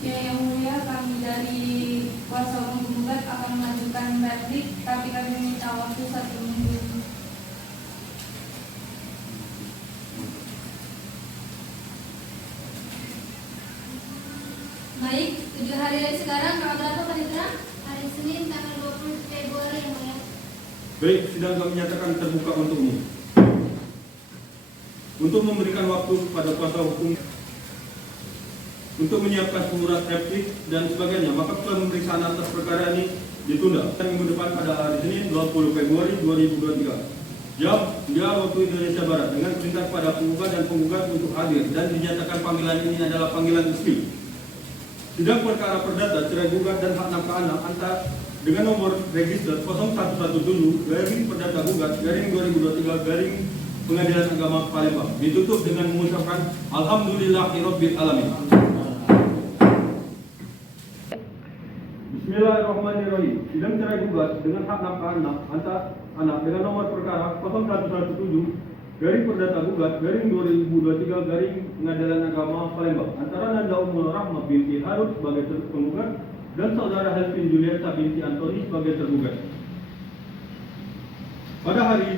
Ya, Yang Mulia, kami dari kuasa hukum penggugat akan mengajukan replik, tapi kami minta waktu 1 minggu. Baik, 7 hari dari sekarang, tanggal berapa Panitra? Hari Senin, tanggal 20 Februari yang mulia. Baik, sidang kami nyatakan terbuka untuk umum. Untuk memberikan waktu kepada kuasa hukum untuk menyiapkan surat replik dan sebagainya, maka pemeriksaan atas perkara ini ditunda minggu depan pada hari Senin 20 Februari 2023. Jam 3 waktu Indonesia Barat dengan perintah pada penggugat dan penggugat untuk hadir dan dinyatakan panggilan ini adalah panggilan resmi. Sidang perkara perdata cerai gugat dan hak nafkah anak antar dengan nomor register 0117 garing perdata gugat garing 2023 garing Pengadilan Agama Palembang ditutup dengan mengucapkan Alhamdulillahirabbil alamin. Bismillahirrahmanirrahim. Sidang cerai gugat dengan hak nafkah anak antar anak dengan nomor perkara 0117 garing Perdata Gugat garing 2023 garing Pengadilan Agama Palembang antara Nanda Ummul Rahmah binti Harut sebagai penggugat dan saudara Helvin Julieta binti Antoni sebagai tergugat. Pada hari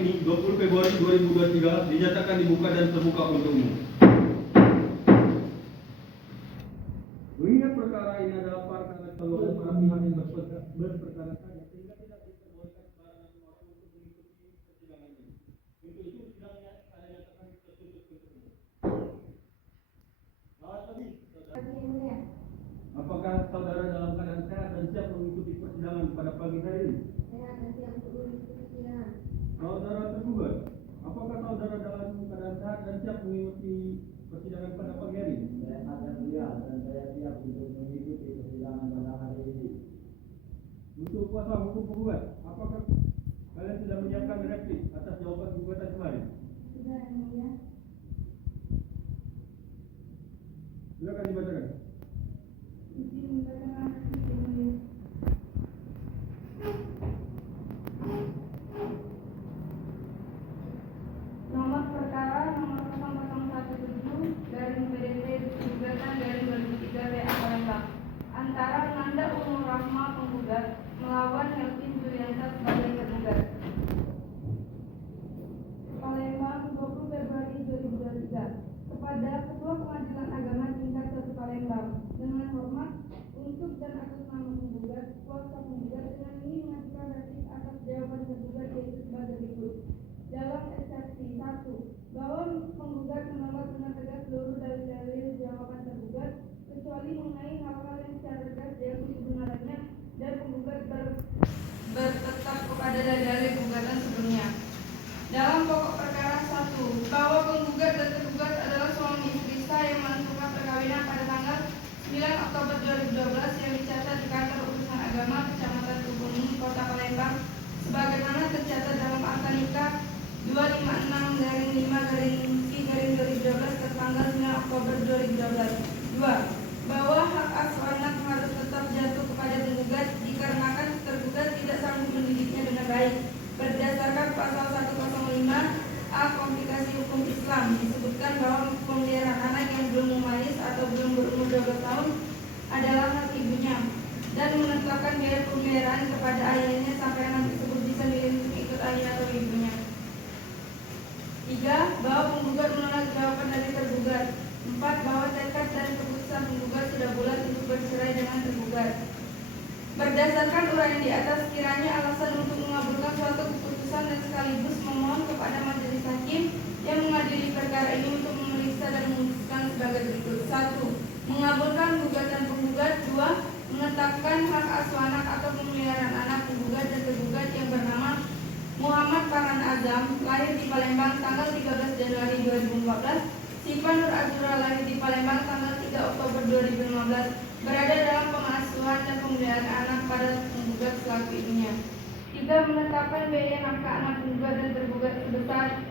ini 20 Februari 2023 dinyatakan dibuka dan terbuka untuk umum. Mengingat perkara ini adalah perkara oleh para pihak yang berperkara saja sehingga tidak diperbolehkan sembarangan orang untuk mengikuti persidangan ini. Untuk itu sidangnya saya nyatakan tertutup untuk umum. Selamat pagi, saudara. Apakah saudara dalam keadaan sehat dan siap mengikuti persidangan pada pagi hari ini? Sehat dan siap untuk mengikuti persidangan. Saudara tergugat, apakah saudara dalam keadaan sehat dan siap mengikuti persidangan pada pagi hari ini? Saya akan lihat dan saya siap untuk mengikuti persidangan pada hari ini. Untuk kuasa hukum penggugat, apakah kalian sudah menyiapkan replik atas jawaban gugatan kemarin? Sudah, Yang Mulia. Silakan dibacakan. Izin membacakan replik, Yang Mulia. Nomor perkara nomor 0017 garing PDT gugatan garing 2003 PA Palembang antara Nanda Ummul Rahmah penggugat melawan Helvin Julieta sebagai tergugat. Palembang 20 Februari 2023 kepada Ketua Pengadilan Agama Tingkat 1 Palembang dengan hormat untuk dan atas nama penggugat kuasa penggugat dengan ini mengajukan replik atas jawaban tergugat yaitu sebagai berikut. Dalam eksepsi 1 bahwa penggugat menolak dengan tegas seluruh dalil-dalil jawaban tergugat kecuali mengenai hal-hal yang secara tegas diakui kebenarannya dan penggugat bertetap kepada dalil gugatan sebelumnya. Dalam pokok perkara 1 bahwa penggugat dan tergugat adalah suami istri sah yang menentukan perkawinan pada tanggal 9 Oktober 2012 yang dicatat di kantor urusan agama Kecamatan Tubuni, Kota Palembang sebagaimana tercatat dalam akta nikah 256-5-C-2012 tertanggal 9 Oktober 2012. 2. Bahwa hak asuh anak harus tetap jatuh kepada penggugat dikarenakan tergugat tidak sanggup mendidiknya dengan baik. Berdasarkan pasal 105A Komplikasi Hukum Islam disebutkan bahwa pemeliharaan anak yang belum mumayyiz atau belum berumur 12 tahun adalah hak ibunya dan menetapkan biaya pemeliharaan kepada ayahnya sampai anak tersebut bisa mengikut ayah atau ibunya. 3. Bahwa penggugat menolak jawaban dari tergugat. 4. Bahwa tekad dan keputusan penggugat sudah bulat untuk bercerai dengan tergugat. Berdasarkan uraian di atas, kiranya alasan untuk mengabulkan suatu keputusan dan sekaligus memohon kepada majelis hakim yang mengadili perkara ini untuk memeriksa dan memutuskan sebagai berikut. 1. Mengabulkan gugatan penggugat. 2. Menetapkan hak asuh anak atau pemeliharaan anak penggugat dan tergugat yang bernama Muhammad Farhan Azam, lahir di Palembang tanggal 13 Januari 2014, Siva Nur Azura, lahir di Palembang tanggal 3 Oktober 2015, berada dalam pengasuhan dan pemeliharaan anak pada penggugat selaku ibunya. 3. Menetapkan biaya nafkah anak penggugat dan tergugat sebesar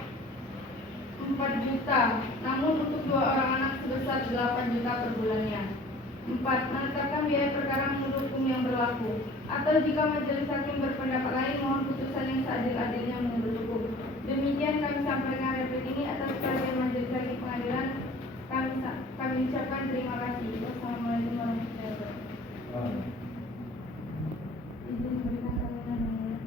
4 juta, namun untuk 2 orang anak sebesar 8 juta per bulannya. 4. Menetapkan biaya perkara menurut hukum yang berlaku, atau jika majelis hakim berpendapat lain mohon putusan yang seadil-adilnya menurut hukum. Demikian kami sampaikan replik ini atas perhatian majelis hakim pengadilan. Kami ucapkan terima kasih. Wassalamualaikum warahmatullahi wabarakatuh. Izin memberikan salinan yang mulia.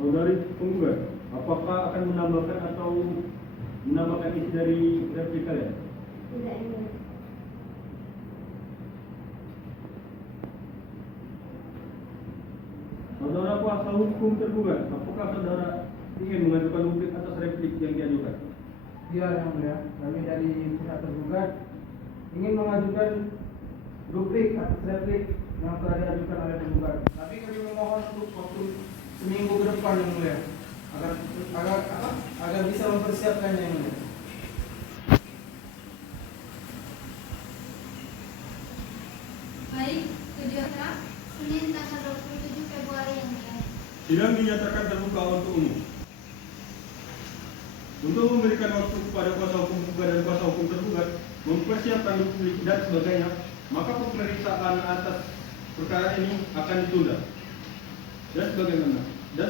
Saudari penggugat, apakah akan menambahkan atau menambahkan isi dari replik kalian? Tidak, Yang Mulia. Saudara kuasa hukum tergugat, apakah saudara ingin mengajukan replik atas replik yang diajukan? Ya, Yang Mulia, kami dari pihak tergugat ingin mengajukan rubrik atas replik yang telah diajukan oleh tergugat. Tapi kami memohon untuk waktu seminggu ke depan, Yang Mulia, agar bisa mempersiapkannya, Yang Mulia. Baik, kejuaraan Senin tanggal 27 Februari yang mulia. Sidang dinyatakan terbuka untuk umum. Untuk memberikan waktu kepada kuasa hukum tergugat dan kuasa hukum tergugat mempersiapkan duplik dan sebagainya, maka pemeriksaan atas perkara ini akan ditunda. Dan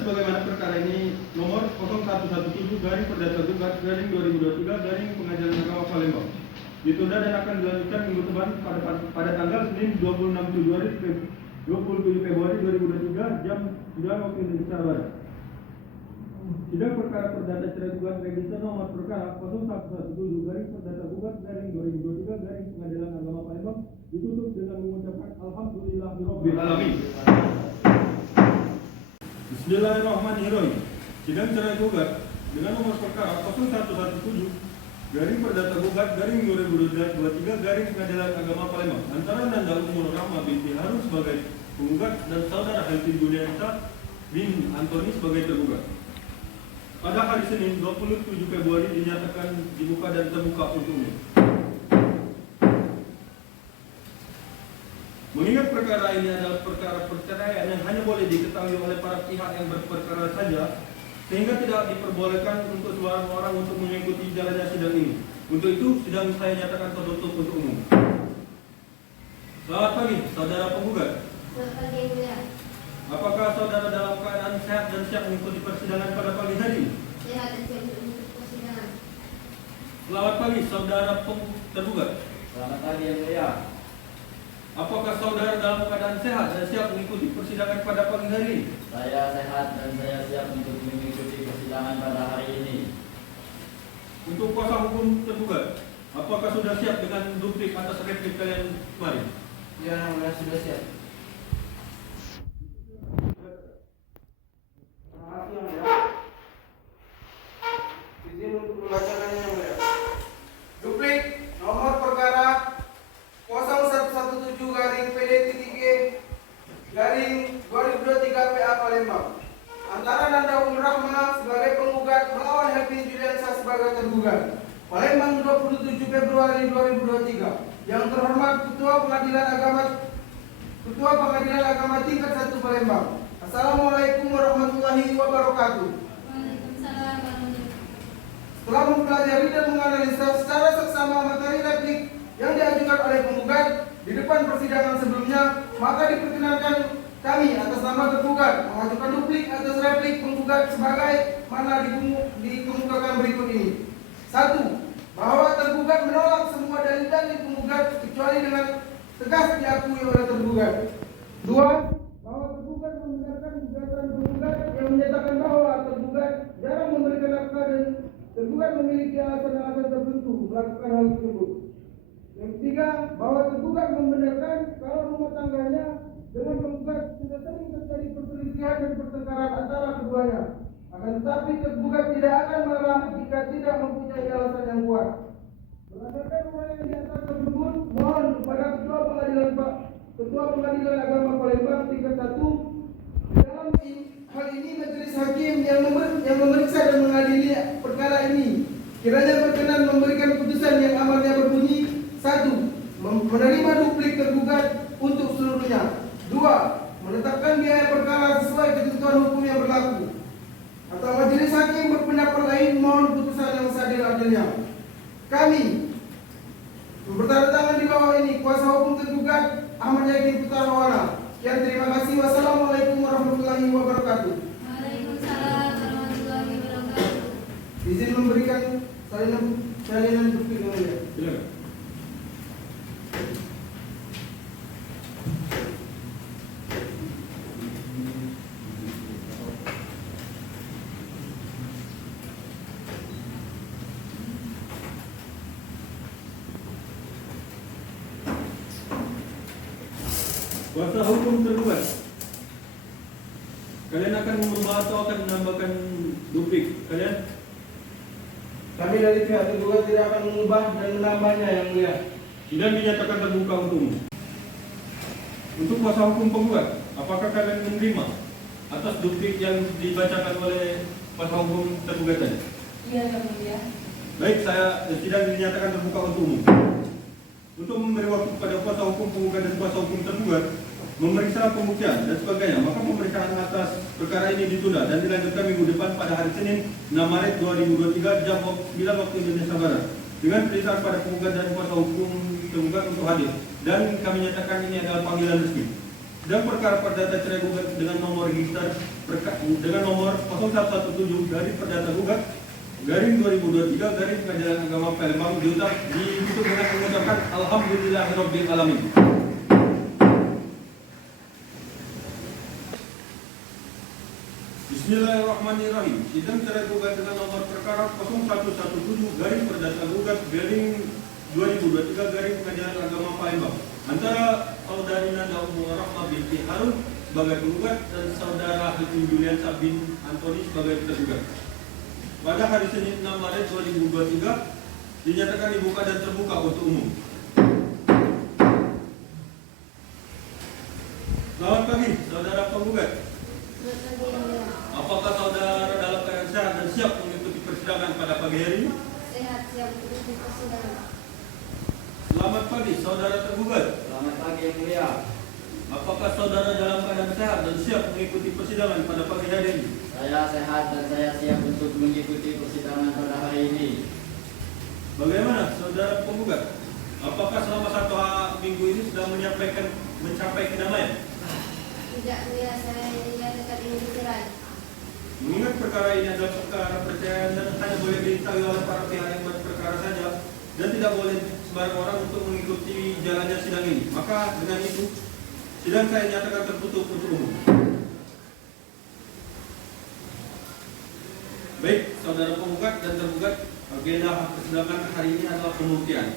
sebagaimana perkara ini nomor 0117/Perdata-Gugat/2023 Pengadilan Agama Palembang ditunda dan akan dilanjutkan minggu depan pada tanggal Senin 27 Februari 2023 jam 9 waktu Indonesia Barat. Sidang perkara perdata cerai gugat register nomor perkara 0117/Perdata-Gugat/2023 Pengadilan Agama Palembang ditutup dengan mengucapkan alhamdulillahirabbil alamin. Bismillahirrahmanirrahim. Sidang cerai gugat dengan nomor perkara 0117/Perdata-Gugat/2023 Pengadilan Agama Palembang antara Nanda Umur Rahma binti Harun sebagai penggugat dan saudara Helvi Juliansa bin Antoni sebagai tergugat. Pada hari Senin 27 Februari dinyatakan dibuka dan terbuka untuk umum. Mengingat perkara ini adalah perkara perceraian yang hanya boleh diketahui oleh para pihak yang berperkara saja, sehingga tidak diperbolehkan untuk semua orang untuk mengikuti jalannya sidang ini. Untuk itu, sidang saya nyatakan tertutup untuk umum. Selamat pagi, saudara penggugat. Selamat pagi, Buya. Apakah saudara dalam keadaan sehat dan siap mengikuti persidangan pada pagi hari ini? Sehat dan siap untuk mengikuti persidangan. Selamat pagi, saudara tergugat. Selamat pagi yang mulia. Apakah saudara dalam keadaan sehat dan siap mengikuti persidangan pada pagi hari ini? Saya sehat dan saya siap untuk mengikuti persidangan pada hari ini. Untuk kuasa hukum tergugat, apakah sudah siap dengan duplik atas replik kalian kemarin? Ya, yang mulia sudah siap. Terima kasih yang mulia. Izin untuk membacakannya yang mulia. Duplik nomor perkara 0117/PD-2023 PA Palembang antara Nanda Umur Rahma sebagai penggugat melawan Helvi Juliansa sebagai tergugat. Palembang 27 Februari 2023. Yang terhormat Ketua Pengadilan Agama Tingkat 1 Palembang. Assalamualaikum warahmatullahi wabarakatuh. Waalaikumsalam warahmatullahi wabarakatuh. Setelah mempelajari dan menganalisa secara seksama materi replik yang diajukan oleh penggugat di depan persidangan sebelumnya, maka diperkenankan kami atas nama tergugat mengajukan duplik atas replik penggugat sebagai mana dikemukakan berikut ini. 1. Bahwa tergugat menolak semua dalil-dalil penggugat kecuali dengan tegas diakui oleh tergugat. 2. Bahwa tergugat membenarkan gugatan penggugat yang menyatakan bahwa tergugat jarang memberikan nafkah dan tergugat memiliki alasan-alasan tertentu melakukan hal tersebut. Yang 3. Bahwa tergugat membenarkan kalau rumah tangganya dengan penggugat sudah sering terjadi perselisihan dan pertengkaran antara keduanya. Akan tetapi tergugat tidak akan marah jika tidak mempunyai alasan yang kuat. Berdasarkan uraian yang di atas tersebut, mohon kepada Ketua Pengadilan Agama Palembang tingkat 1 dalam hal ini majelis hakim yang memeriksa dan mengadili perkara ini kiranya berkenan memberikan putusan yang amarnya berbunyi: 1. Menerima duplik tergugat untuk seluruhnya. 2. Menetapkan biaya perkara sesuai ketentuan hukum yang berlaku. Atau majelis hakim berpendapat lain, mohon putusan yang seadil-adilnya. Kami bertanda tangan di bawah ini kuasa hukum tergugat Ahmad Yakin Putra Mawana. Sekian, terima kasih. Wassalamualaikum warahmatullahi wabarakatuh. Waalaikumsalam warahmatullahi wabarakatuh. Izin memberikan salinan bukti yang mulia. Silakan. Kuasa hukum tergugat, kalian akan mengubah atau akan menambahkan duplik kalian? Kami dari pihak tergugat tidak akan mengubah dan menambahnya yang mulia. Sidang dinyatakan terbuka untuk umum. Untuk kuasa hukum penggugat, apakah kalian menerima atas duplik yang dibacakan oleh kuasa hukum tergugat tadi? Iya, yang mulia. Baik, sidang dinyatakan terbuka untuk umum. Untuk memberi waktu kepada kuasa hukum penggugat dan kuasa hukum tergugat memeriksa pembuktian dan sebagainya, maka pemeriksaan atas perkara ini ditunda dan dilanjutkan minggu depan pada hari Senin 6 Maret 2023 jam 9 waktu Indonesia Barat dengan perintah pada penggugat dan kuasa hukum tergugat untuk hadir, dan kami nyatakan ini adalah panggilan resmi. Dan perkara perdata cerai gugat dengan nomor register dengan nomor 0117 dari perdata gugat garing 2023 garing Pengadilan Agama Palembang ditutup dengan mengucapkan alhamdulillahirabbil alamin. Bismillahirrahmanirrahim. Sidang cerai gugat dengan nomor perkara 0117 garing perdata gugat garing 2023 garing Pengadilan Agama Palembang antara saudari Nanda Ummu Rahmah binti Harun sebagai penggugat dan saudara Hakim Juliansa bin Antoni sebagai tergugat. Pada hari Senin 6 Maret 2023 dinyatakan dibuka dan terbuka untuk umum. Selamat pagi, saudara penggugat. Apakah saudara dalam keadaan sehat dan siap mengikuti persidangan pada pagi hari ini? Sehat, siap mengikuti persidangan. Selamat pagi, saudara tergugat. Selamat pagi yang mulia. Apakah saudara dalam keadaan sehat dan siap mengikuti persidangan pada pagi hari ini? Saya sehat dan saya siap untuk mengikuti persidangan pada hari ini. Bagaimana saudara penggugat? Apakah selama 1 minggu ini sudah mencapai kedamaian? Tidak, mulia, saya dekat ingin bercerai. Mengingat perkara ini adalah perkara perceraian dan hanya boleh diketahui oleh para pihak yang buat perkara saja dan tidak boleh sembarang orang untuk mengikuti jalannya sidang ini, maka dengan itu sidang saya nyatakan tertutup untuk umum. Baik, saudara penggugat dan tergugat, agenda persidangan hari ini adalah pembuktian.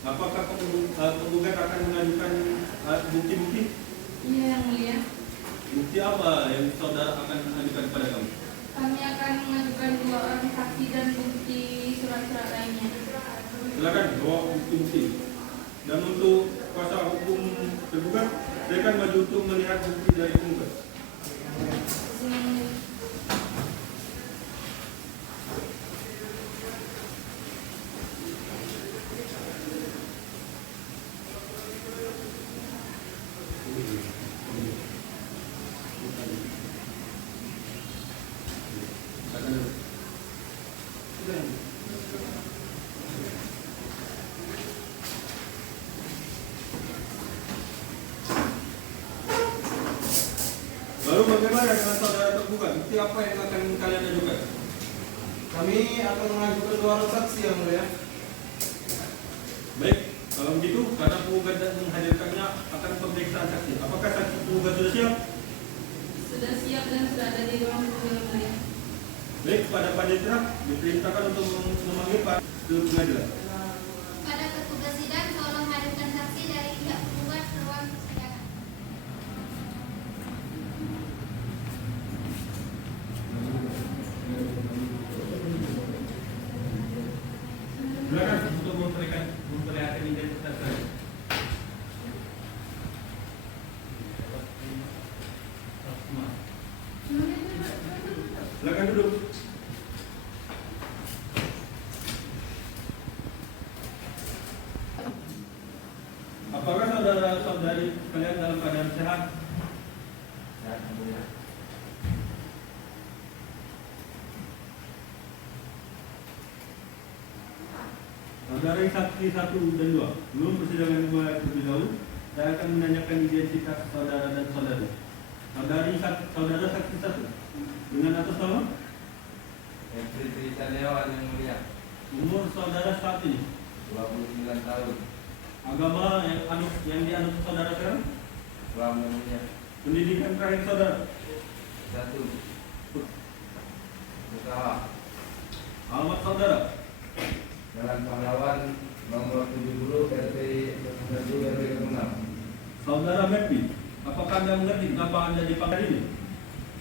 Apakah penggugat akan mengajukan bukti-bukti? Iya yang mulia. Bukti apa yang saudara akan ajukan kepada kami? Kami akan mengajukan 2 orang saksi dan bukti surat-surat lainnya. Silakan bawa bukti-bukti. Dan untuk kuasa hukum tergugat, saya akan maju untuk melihat bukti dari penggugat. Lalu bagaimana dengan saudara tergugat? Bukti apa yang akan kalian ajukan? Kami akan mengajukan 2 orang saksi yang mulia. Baik, kalau begitu karena penggugat dan menghadirkannya akan pemeriksaan saksi. Apakah saksi penggugat sudah siap? Sudah siap dan sudah ada di ruang tunggu yang mulia. Baik, pada panitia diperintahkan untuk memanggil Pak ke pengadilan. Pada petugas sidang, tolong hadirkan saksi dari pihak penggugat ke ruang persidangan. Silakan untuk memperlihatkan identitas saya. Silakan duduk. Apakah saudara-saudari kalian dalam keadaan sehat? Sehat yang mulia. Saudara saksi 1 dan 2, belum persidangan dimulai terlebih dahulu, saya akan menanyakan identitas saudara dan saudari. Saudara saksi 1 dengan atas nama? Henry Trisaniawan yang mulia, Umur saudara saat ini? 29 tahun, Agama yang dianut saudara sekarang? Islam yang mulia. Pendidikan terakhir saudara? 1. Usaha Alamat saudara? Jalan Pahlawan nomor 70 RT 1 RW 6. Saudara Mepi, apakah Anda mengerti kenapa Anda dipanggil ini?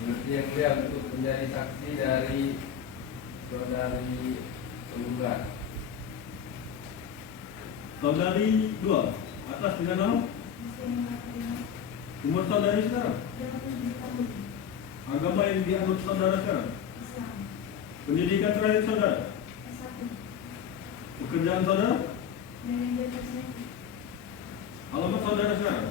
Mengerti yang mulia untuk menjadi saksi dari saudari penggugat. Saudari 2, atas dengan nama? Umur saudari sekarang? Agama yang dianut saudara sekarang? Pendidikan terakhir saudara? Pekerjaan saudara? Alamat saudara sekarang?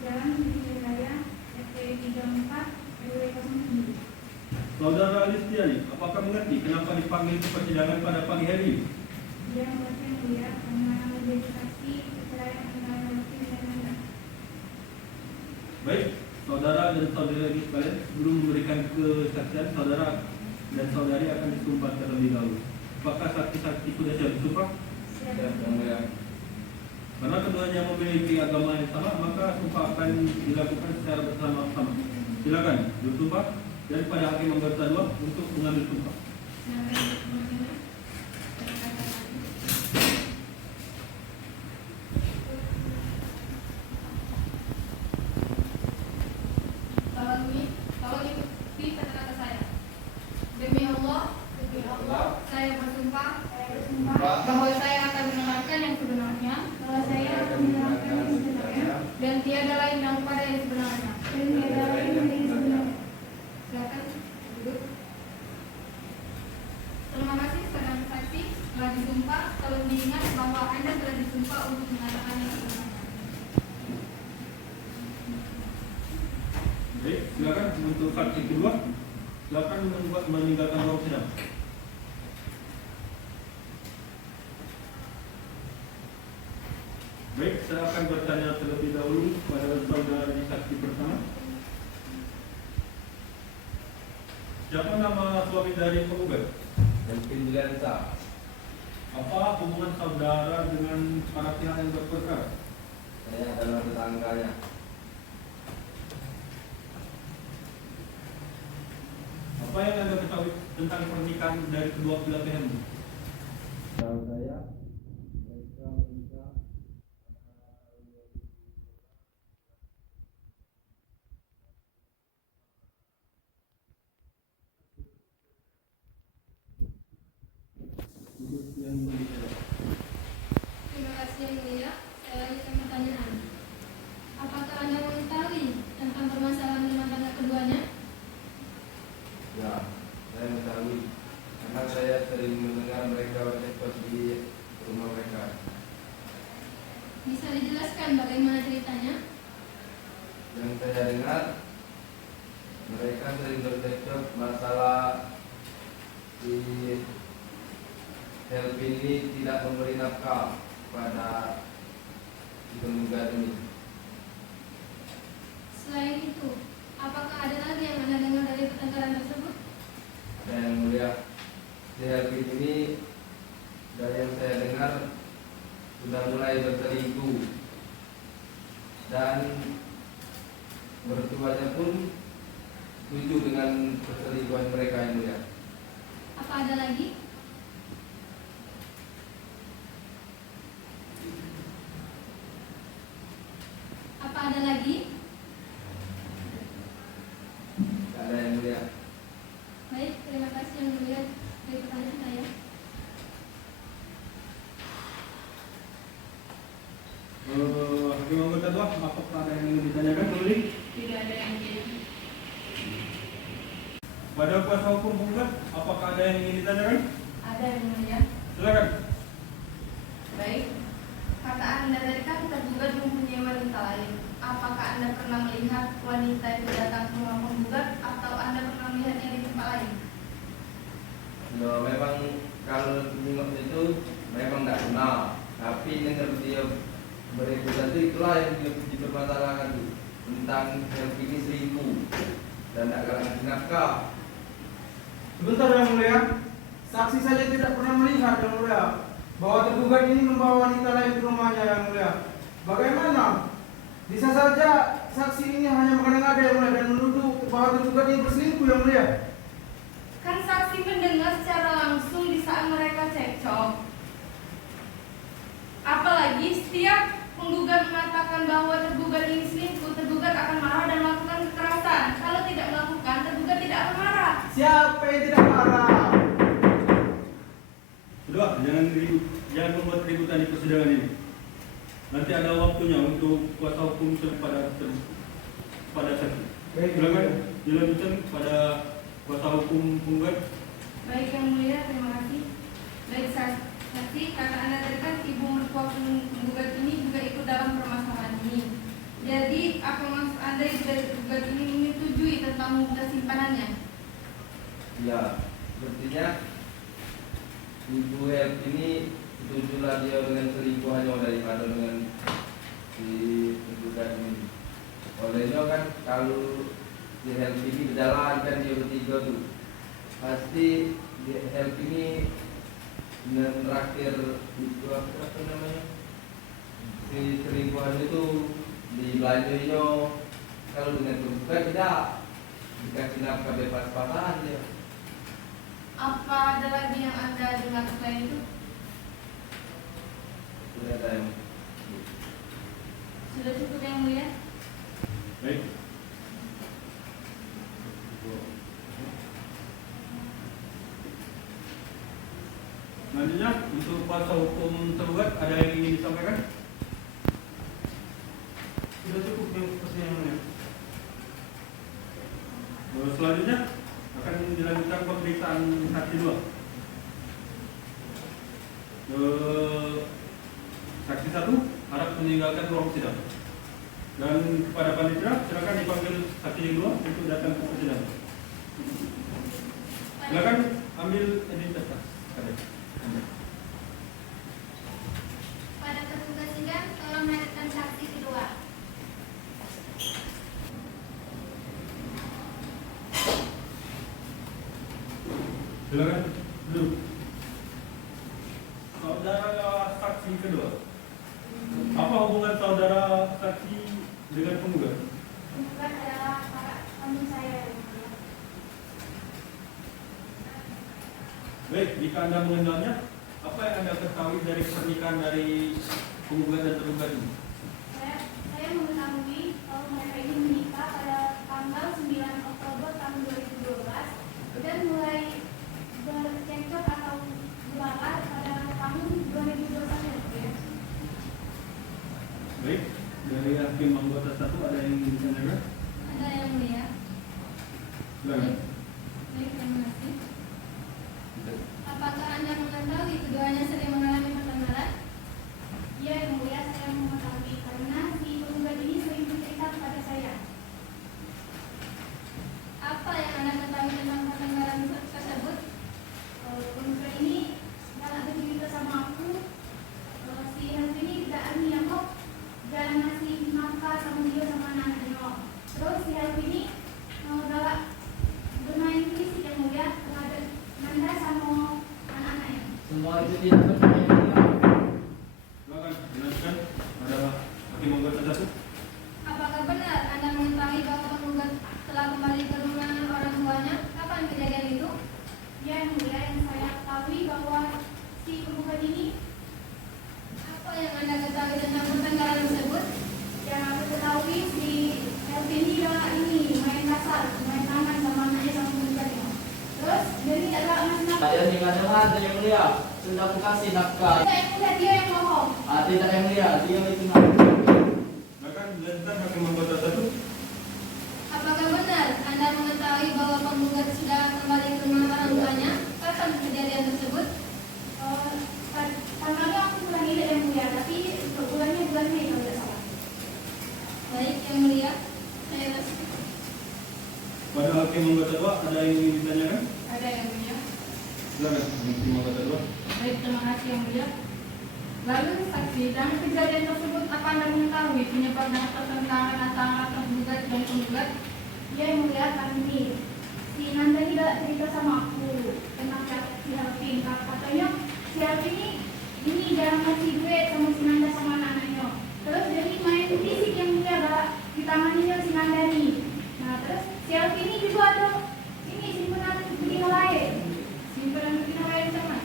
Jalan Budi Raya, RT 34, RW 09. Saudara Listiani, apakah mengerti kenapa dipanggil ke persidangan pada pagi hari ini? Dia mengerti yang mulia karena menjadi saksi perceraian antara laki dan anak. Baik, saudara dan saudari sekalian, sebelum memberikan kesaksian, saudara dan saudari akan disumpah terlebih dahulu. Apakah saksi-saksi sudah siap disumpah? Siap, Yang Mulia. Karena keduanya memiliki agama yang sama, maka sumpah akan dilakukan secara bersama-sama. Silakan bersumpah dan pada hakim anggota 2 untuk mengambil sumpah. Tolong ikuti kata-kata saya. Demi Allah, saya bersumpah bahwa saya akan menerangkan yang sebenarnya, dan tiada lain daripada yang sebenarnya. Silakan duduk. Terima kasih saudara saksi telah disumpah. Tolong diingat bahwa Anda telah disumpah untuk mengatakan yang sebenarnya. Baik, silakan untuk saksi kedua. Silakan meninggalkan ruang sidang. Baik, saya akan bertanya terlebih dahulu kepada saudara di saksi pertama. Siapa nama suami dari penggugat? Mungkin Juliansa. Apa hubungan saudara dengan para pihak yang berperkara? Saya adalah tetangganya. Apa yang Anda ketahui tentang pernikahan dari kedua belah pihak ini? Tahu saya, mereka menikah Terima kasih yang mulia. Saya lanjutkan pertanyaan. Apakah Anda mengetahui tentang permasalahan rumah tangga keduanya? Ya, saya mengetahui karena saya sering mendengar mereka bercakap di rumah mereka. Bisa dijelaskan bagaimana ceritanya? Yang saya dengar, mereka sering bercakap masalah si Helvi ini tidak memberi nafkah pada si penggugat ini. Selain itu, apakah ada lagi yang Anda dengar dari pertengkaran tersebut? Dan yang mulia, si Helvi ini dari yang saya dengar sudah mulai berselingkuh dan mertuanya pun setuju dengan perselingkuhan mereka yang mulia. Apa ada lagi? Apa ada lagi? Tidak ada yang mulia. Baik, terima kasih yang mulia dari pertanyaan saya. Hakim anggota 2, apakah ada yang ingin ditanyakan? Kembali Tidak ada yang mulia. pada kuasa hukum penggugat, apakah ada yang ingin ditanyakan? Ada yang mulia. Silakan. Baik. Kata Anda tadi kan tergugat mempunyai wanita lain. Apakah Anda pernah melihat wanita itu datang ke rumah penggugat atau Anda pernah melihatnya di tempat lain? No, memang kalau tengok itu memang tidak kenal, tapi dengar dia berikut itulah yang dipermasalahkan itu tentang Helvi ini selingkuh dan tidak kasih nafkah. Sebentar yang mulia, saksi saja tidak pernah melihat yang mulia bahwa tergugat ini membawa wanita lain ke rumahnya yang mulia. Bagaimana? Bisa saja saksi ini hanya mengada-ngada yang mulia dan menuduh bahwa tergugat ini berselingkuh yang mulia. Kan saksi mendengar secara langsung di saat mereka cekcok. Apalagi setiap penggugat mengatakan bahwa tergugat ini selingkuh, tergugat akan marah dan melakukan kekerasan. Kalau tidak melakukan, tergugat tidak akan marah. Siapa yang tidak marah? Kedua, jangan membuat keributan di persidangan ini. Nanti ada waktunya untuk kuasa hukum pada saksi. Baik, Silakan dilanjutkan pada kuasa hukum penggugat. Baik yang mulia, terima kasih. Baik saksi, kata Anda tadi kan ibu mertua penggugat ini juga ikut dalam permasalahan ini. Jadi apa Ya, sepertinya Ibu Help ini setujulah dia dengan selingkuhannya daripada dengan si tergugat ini. Olehnya kan kalau di Help ini berjalan kan dia bertiga tuh, pasti di Help ini menraktir itu apa namanya, si selingkuhan itu dibelanjanya. Kalau dengan tergugat tidak dikasih nafkah bebas-bebasan dia. Apa ada lagi yang Anda dengar selain itu? Sudah ada yang Sudah cukup yang mulia? Baik. Selanjutnya untuk kuasa hukum tergugat ada yang ingin disampaikan? Sudah cukup yang persidangannya. Selanjutnya akan dilanjutkan pemeriksaan saksi 2. Saksi 1 harap meninggalkan ruang sidang. Dan kepada panitia silakan dipanggil saksi yang 2 untuk datang ke persidangan. Silakan ambil identitas. Pada petugas sidang, tolong hadirkan saksi kedua. Silakan duduk. Saudara saksi kedua, apa hubungan saudara saksi dengan penggugat? Penggugat adalah kakak kandung saya. Baik, jika Anda mengenalnya, apa yang Anda ketahui dari pernikahan dari penggugat dan tergugat ini? Saya mengetahui kalau mereka ini menikah pada tanggal 9 Oktober tahun 2012 dan mulai bercekcok atau berlalar pada tahun 2021 ya. Baik, dari hakim anggota 1 ada yang ingin ditanyakan? Ada yang mulia? Silakan. Baik, terima kasih. Apakah Anda mengetahui keduanya sering mengalami pertengkaran? Ya, yang mulia, saya mengetahui karena si penggugat ini sering bercerita kepada saya. Apa yang Anda ketahui tentang pertengkaran tersebut? Penggugat ini galak bercerita sama aku. Si Help ini tidak yang kok jalan ngasih nafkah sama dia sama anak-anaknya. Terus si Help ini galak bermain fisik yang mulia terhadap Nanda sama anak-anaknya. Semua itu tidak benar yang mulia. Silakan dilanjutkan pada hakim anggota 1. Apakah benar Anda mengetahui bahwa penggugat telah kembali ke rumah orang tuanya? Kapan kejadian itu? Ya, yang mulia, yang saya ketahui bahwa si penggugat ini, Apa yang Anda ketahui tentang pertengkaran tersebut? yang aku ketahui si Help ini galak ini main kasar, main tangan sama anaknya sama penggugatnya. Terus dia ini tidak galak ngasih nafkah. Saya dengar-dengar yang mulia sudah aku kasih nafkah. Tidak, yang mulia, dia yang bohong. Tidak yang mulia, dia itu nafkah. Silakan dilanjutkan hakim anggota 1. Apakah benar Anda mengetahui bahwa penggugat sudah kembali ke rumah orang tuanya? Kapan kejadian tersebut? Tanggalnya aku bulan ini yang mulia, tapi untuk bulannya bulan Mei kalau tidak salah. Baik, yang mulia, saya rasa Pada hakim anggota 2 ada yang ingin ditanyakan? ada yang mulia. Silakan hakim anggota 2. Baik, terima kasih yang mulia. Lalu saksi, dalam kejadian tersebut apa Anda mengetahui penyebab dan pertengkaran antara tergugat dan penggugat? Ya, yang mulia, karena ini si Nanda ini tidak cerita sama aku tentang si Helpin. Katanya si Helpin ini jarang ngasih duit sama si Nanda sama anak-anaknya. Terus jadi main fisik yang mulia gak ditanganinya si Nanda ini. Nah, terus si Helpin ini juga ada ini simpanan betina lain. Simpanan betina lain sama.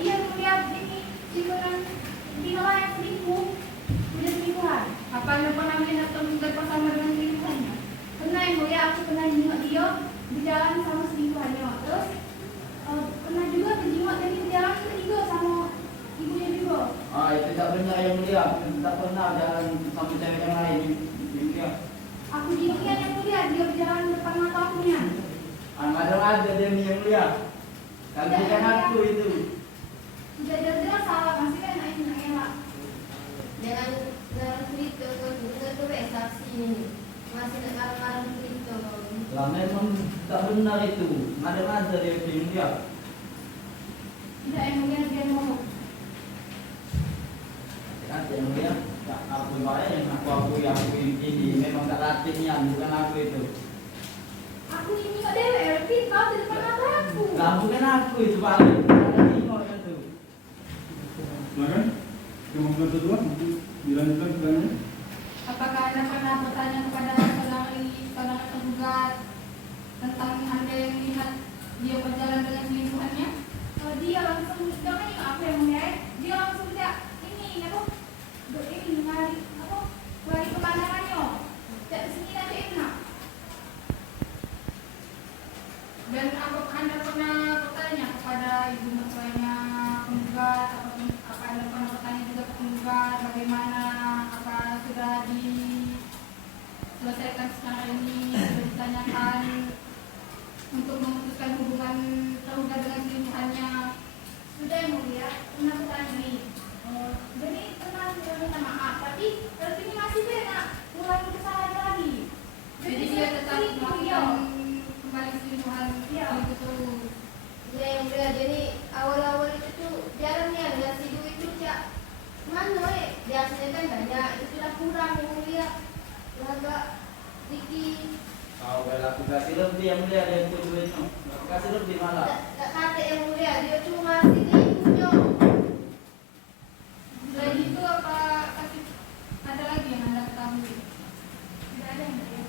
Iya, mulia, ini simpanan betina lain selingkuh. Udah selingkuhan. Apa Anda pernah melihat tergugat bersama dengan selingkuhannya? Pernah yang mulia, aku pernah jenguk dia berjalan sama selingkuhannya. Terus pernah juga berjenguk dan berjalan ketiga sama ibunya juga. Itu tidak benar yang mulia. Tidak pernah jalan sama cewek yang lain. Yang mulia. Aku jenguknya yang mulia, dia berjalan depan mata akunya. Ada dia ni yang mulia. Kalau bukan aku itu. Sudah jelas salah, masih kan enak-enak. Jangan sulit ke saksi ini. Masih tak ngarang-ngarang cerita. Lah memang tak benar itu. Ada dia yang mulia. Tidak, yang mulia dia ngomong. Kan yang mulia, tak aku yang aku ini memang tak latihnya, bukan aku itu. Aku ini kok dewe, Ervin, kau di depan mata aku. Lah bukan aku itu paling. Ada Timo kan tuh. Silakan. Yang mau kedua, dilanjutkan pertanyaannya. Apakah Anda pernah bertanya kepada saudara tergugat tentang Anda yang lihat dia berjalan dengan selingkuhannya? Oh, dia langsung, jangan yang aku yang mulia, dia langsung tidak ini apa? Ini lari ke pandangannya. Tidak kesini nanti enak. Dan apakah Anda pernah bertanya kepada ibu mertuanya penggugat, apa Anda pernah bertanya juga ke penggugat bagaimana, apa sudah diselesaikan secara ini, sudah ditanyakan untuk memutuskan hubungan tergugat dengan selingkuhannya? Sudah yang mulia, pernah bertanya nih. Jadi pernah sudah minta maaf, tapi ini masih pernah ulangi kesalahan lagi. Jadi dia tetap melakukan kembali selingkuhan itu tuh. Ya yang mulia, jadi awal-awal itu tuh jarang ya ngasih duit itu cak. Mana biasanya kan banyak, itu sudah kurang yang mulia. Agak sedikit. Kau bela aku kasih lebih yang mulia dia itu duitnya. Kasih lebih malah. Tak kata yang mulia, dia cuma ngasih duitnya. Selain itu apa kasih ada lagi yang Anda ketahui? Tidak ada yang mulia.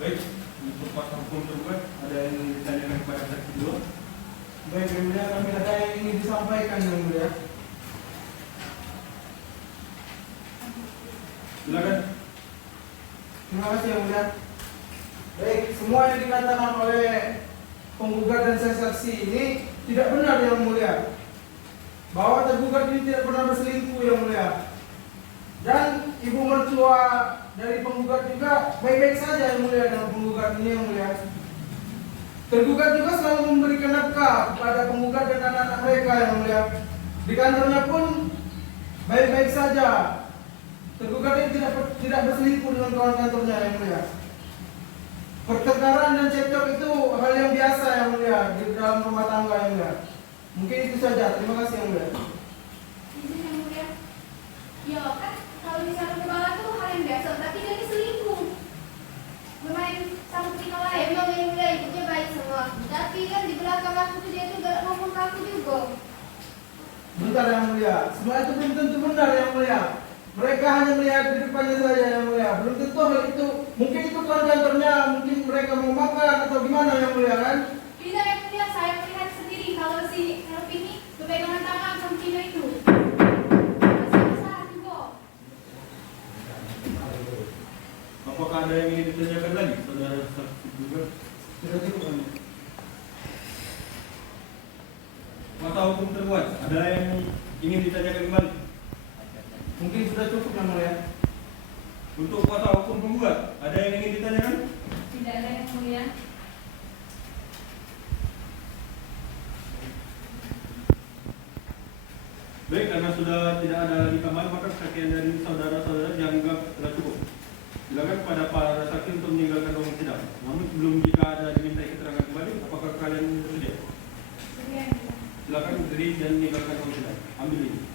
Baik, untuk pakar hukum tergugat, ada yang ditanyakan kepada saksi dua. Baik, yang mulia, kami ada yang ingin disampaikan yang mulia. Silakan. Terima kasih yang mulia. Baik, semua yang dikatakan oleh penggugat dan saksi ini tidak benar yang mulia. Bahwa tergugat ini tidak pernah berselingkuh yang mulia. Dan ibu mertua dari penggugat juga baik-baik saja yang mulia dengan penggugat ini yang mulia. Tergugat juga selalu memberikan nafkah kepada penggugat dan anak-anak mereka yang mulia. Di kantornya pun baik-baik saja. Tergugat ini tidak berselingkuh dengan kawan kantornya yang mulia. Pertengkaran dan cekcok itu hal yang biasa yang mulia di dalam rumah tangga yang mulia. Mungkin itu saja. Terima kasih yang mulia. Izin yang mulia. Ya kan, kalau misalnya kepala itu hal yang biasa, tapi dia ini selingkuh. Bermain sama kita lain. Emang yang mulia ikutnya baik sama aku, tapi kan di belakang aku tuh dia tuh gak ngomong ke aku juga. Bentar yang mulia. Semua itu belum tentu benar yang mulia. Mereka hanya melihat di depannya saja yang mulia. Belum tentu hal itu. Mungkin itu kawan kantornya, mungkin mereka mau makan atau gimana yang mulia kan? Tidak yang mulia, saya melihat sendiri kalau si Help ini berpegangan tangan sama Cina itu. Masih besar juga. Apakah ada yang ingin ditanyakan lagi, saudara saksi juga? Sudah cukup kan? Kuasa hukum tergugat, ada yang ingin ditanyakan kembali? Mungkin sudah cukup yang mulia. Untuk kuasa hukum penggugat, ada yang ingin ditanyakan? Tidak ada yang mulia. Baik, karena sudah tidak ada lagi tambahan, maka kesaksian dari saudara-saudara dianggap telah cukup. Silakan kepada para saksi untuk meninggalkan ruang sidang. Namun sebelum jika ada dimintai keterangan kembali, apakah kalian bersedia? Sedia. Silakan berdiri dan meninggalkan ruang sidang. Ambil ini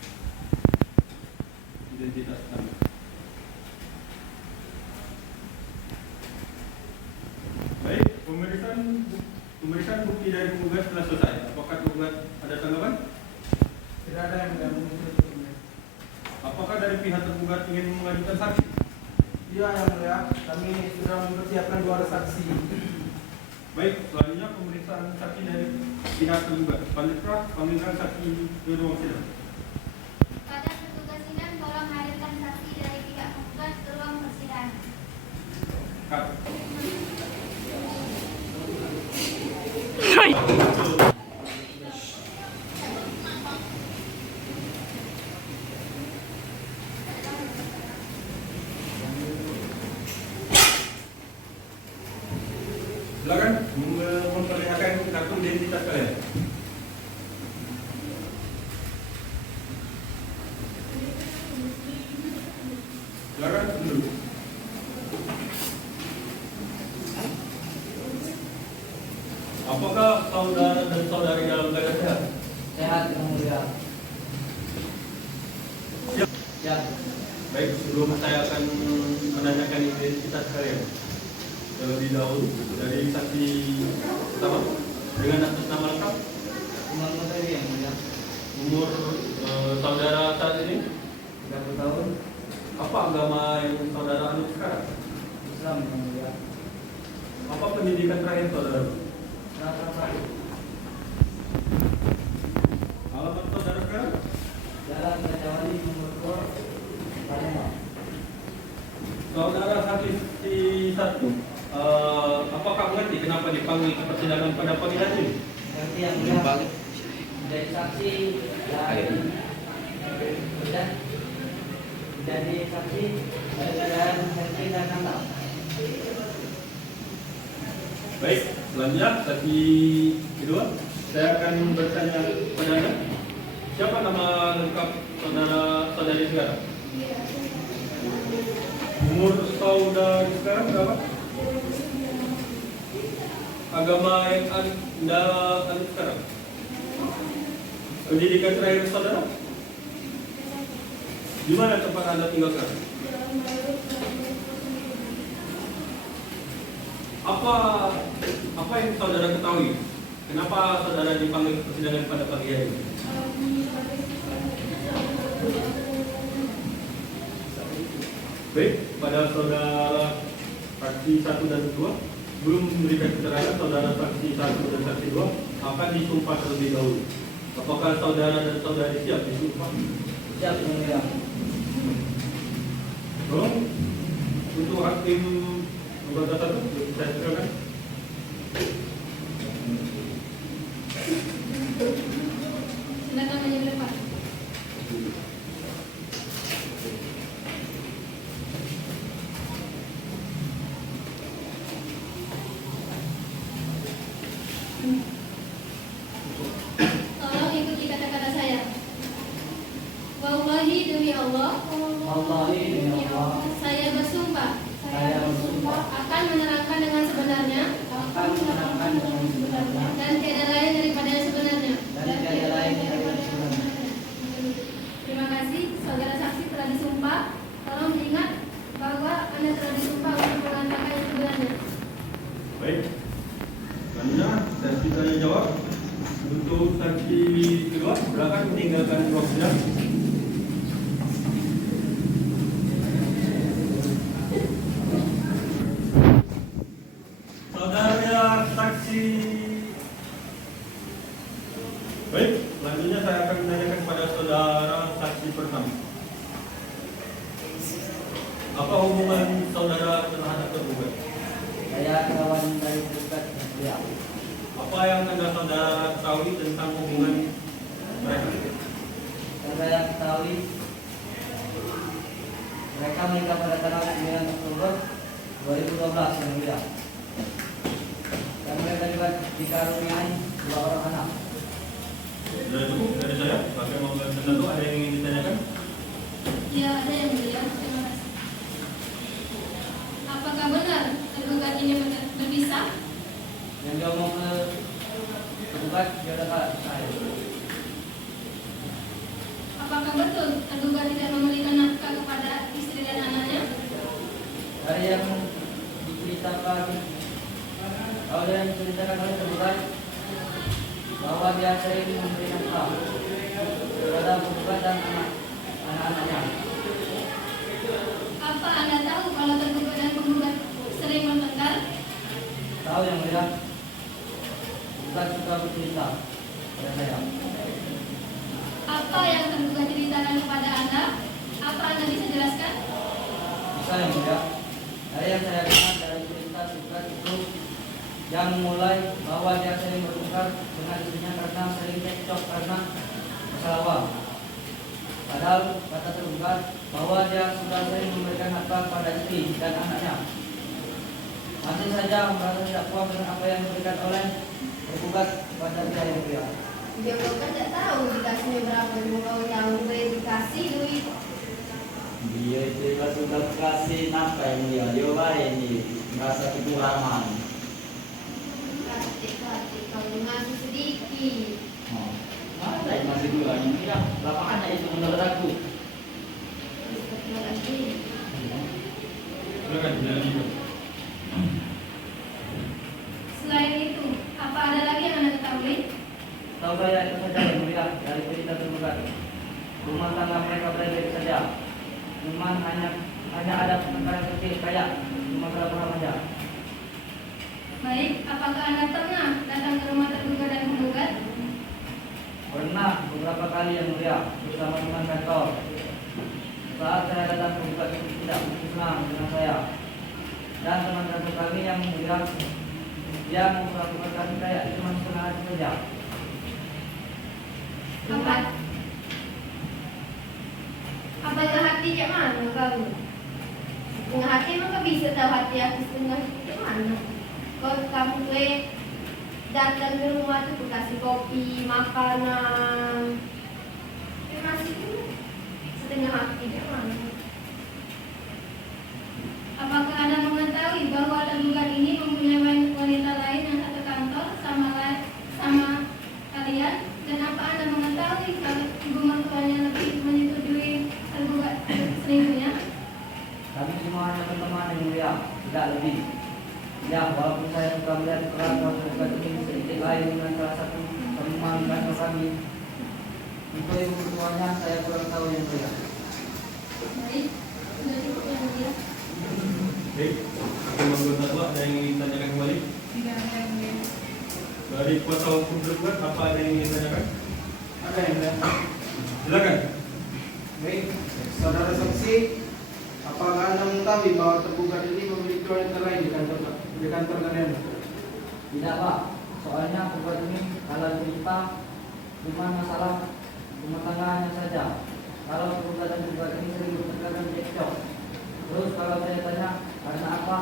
identitas Anda. Baik, pemeriksaan bukti dari penggugat telah selesai. Apakah penggugat ada tanggapan? Tidak ada yang mulia. Mungkin sudah cukup. Apakah dari pihak tergugat ingin mengajukan saksi? Iya yang mulia. Kami sudah mempersiapkan 2 saksi. Baik, selanjutnya pemeriksaan saksi dari pihak tergugat. Panitra, panggilkan saksi ke ruang sidang. Pada petugas sidang tolong hadirkan saksi dari pihak penggugat ke ruang persidangan. Kak. Silakan memperlihatkan kartu identitas kalian. Silakan dulu. Apakah saudara dan saudari dalam keadaan sehat? Sehat yang mulia. Siap. Siap. Baik, sebelum saya akan menanyakan identitas kalian terlebih dahulu dari saksi pertama dengan atas nama lengkap, Imam Mutawwi yang mulia. umur saudara saat ini, 30 tahun. apa agama yang saudara anut sekarang? Islam yang mulia. Apa pendidikan terakhir saudara? Rasa satu. Alamat saudara sekarang? Jalan Raja Wali nomor 2 Palembang. Saudara saksi satu, apakah mengerti kenapa dipanggil ke persidangan pada pagi hari ini? Nanti yang mulia. Jadi saksi dan jadi saksi dan saksi dan anak. Baik, selanjutnya saksi kedua, saya akan bertanya kepada Anda, siapa nama lengkap saudari sekarang? Umur saudari sekarang berapa? Agama yang Anda anut sekarang? Pendidikan terakhir saudara? Di mana tempat Anda tinggal sekarang? Apa yang saudara ketahui? Kenapa saudara dipanggil ke persidangan pada pagi hari ini? Baik, pada saudara saksi 1 dan 2, belum memberikan keterangan, saudara saksi 1 dan saksi 2 akan disumpah terlebih dahulu. Apakah saudara dan saudari siap disumpah? Siap yang mulia. Tolong untuk hakim anggota 1 saya silakan. Silakan maju ke depan. Tolong ikuti kata-kata saya. Wallahi demi Allah, Wallahi demi Allah. saya bersumpah Saya bersumpah akan menerangkan dengan sebenarnya akan menerangkan dengan sebenarnya dan tiada lain daripada yang sebenarnya. dan tiada lain daripada sebenarnya. Terima kasih, saudara saksi telah disumpah. Tolong diingat bahwa Anda telah disumpah untuk mengatakan yang sebenarnya. Baik. Selanjutnya saksi tanya jawab. Untuk saksi kedua, silakan meninggalkan ruang sidang. Saudara saksi. Baik, selanjutnya saya akan menanyakan kepada saudara saksi pertama. Apa hubungan saudara terhadap tergugat? Saya kawan dari dekat yang mulia. Apa yang Anda saudara ketahui tentang hubungan mereka? Yang saya ketahui mereka menikah pada tanggal 9 Oktober 2012 yang mulia. Dan mereka juga dikaruniai 2 orang anak. Sudah cukup dari saya. Pakai mau tentu ada yang ingin ditanyakan? Ya, ada yang mulia. Terima kasih. Apakah benar tergugat ini berpisah? Yang dia mau ke tergugat dia ada kakak saya. Apakah betul tergugat tidak memberikan nafkah kepada istri dan anaknya? Dari yang diceritakan oleh tergugat bahwa dia sering memberi nafkah kepada tergugat dan anak-anaknya. Apa Anda tahu kalau tergugat dan penggugat sering bertengkar? Tahu yang mulia, tergugat suka bercerita pada saya. Apa yang tergugat ceritakan kepada Anda? Apa Anda bisa jelaskan? Bisa yang mulia. Dari yang saya kenal dari cerita tergugat itu yang mulai bahwa dia sering bertengkar dengan istrinya karena sering cekcok karena masalah uang. Padahal kata tergugat bahwa dia sudah sering memberikan nafkah pada istri dan anaknya. Masih saja merasa tidak puas dengan apa yang diberikan oleh tergugat kepada dia yang mulia. Dia kan tidak tahu dikasihnya berapa, mau tahu boleh dikasih duit. Dia itu sudah kasih napa yang mulia, dia baik ini merasa kekurangan. Hati kalau masih sedikit. Oh, ada yang masih kurang ini ya, lapangannya itu menurut aku. Astagfirullahaladzim. Silakan dilanjutkan. Selain itu, apa ada lagi yang Anda ketahui? Tahu saya itu saja yang mulia dari cerita tergugat. Rumah tangga mereka baik-baik saja. Cuman hanya ada perkara kecil kayak cuma berapa saja. Baik, apakah Anda pernah datang ke rumah tergugat dan menggugat? Pernah beberapa kali yang mulia bersama teman kantor. Saat saya datang menggugat itu tidak begitu senang dengan saya. Dan teman kantor kami yang mulia dia memperlakukan kami kayak cuma setengah hati saja. Apakah hati cak mana kamu? Setengah hati maka bisa tahu hati aku setengah cak mana? Kalau kamu datang ke rumah tuh kasih kopi, makanan, masih setengah hati cak mana? Apakah Anda mengetahui bahwa tergugat ini mempunyai wanita lain yang satu kantor sama kalian? Dan apa Anda mengetahui kalau ibu mertuanya lebih menyetujui tergugat selingkuhnya? Kami semua hanya berteman yang mulia, tidak lebih. Ya, walaupun saya sudah melihat perlakuan tergugat ini sedikit lain dengan salah satu teman kantor kami. Untuk ibu mertuanya saya kurang tahu yang mulia. Baik, sudah cukup yang mulia. Baik, Hakim Anggota 2 ada yang ingin ditanyakan kembali? Tidak ada yang mulia. Dari kuasa hukum tergugat, apa ada yang ingin ditanyakan? Ada yang mulia. Silakan. Baik, saudara saksi, apakah Anda mengetahui bahwa tergugat ini memiliki wanita lain di kantor kalian? Tidak Pak, soalnya tergugat ini kalau cerita cuma masalah rumah tangganya saja. Kalau tergugat dan tergugat ini sering bertengkar cekcok. Terus kalau saya tanya karena apa,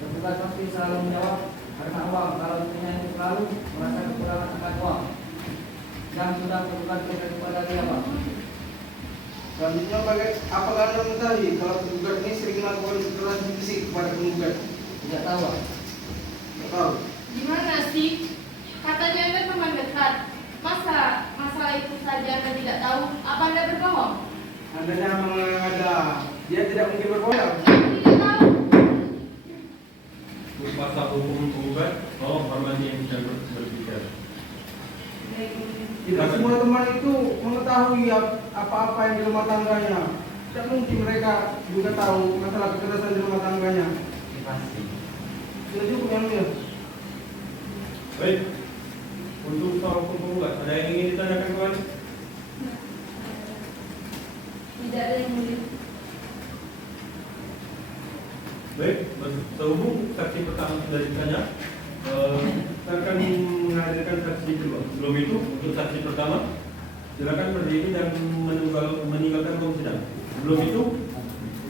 tergugat pasti selalu menjawab karena uang. Kalau istrinya itu selalu merasa kekurangan akan uang yang sudah tergugat berikan kepada dia Pak. Selanjutnya, apakah Anda mengetahui kalau tergugat ini sering melakukan kekerasan fisik kepada penggugat? Tidak tahu Pak. Tidak tahu. Gimana sih? Katanya Anda teman dekat. Masa masalah itu saja Anda tidak tahu? Apa Anda berbohong? Andanya mengada. Dia tidak mungkin berbohong. Tidak tahu. Kuasa hukum penggugat, tolong hormati yang sedang berbicara. Tidak semua teman itu mengetahui apa-apa yang di rumah tangganya. Tidak mungkin mereka juga tahu masalah kekerasan di rumah tangganya. Pasti. Sudah cukup yang mulia. Baik, untuk kuasa hukum penggugat, ada yang ingin ditanyakan kembali? Tidak ada yang mulia. Baik, sehubung saksi pertama sudah ditanya, kita akan menghadirkan saksi kedua. Sebelum itu, untuk saksi pertama, silakan berdiri dan meninggalkan ruang sidang. Sebelum itu,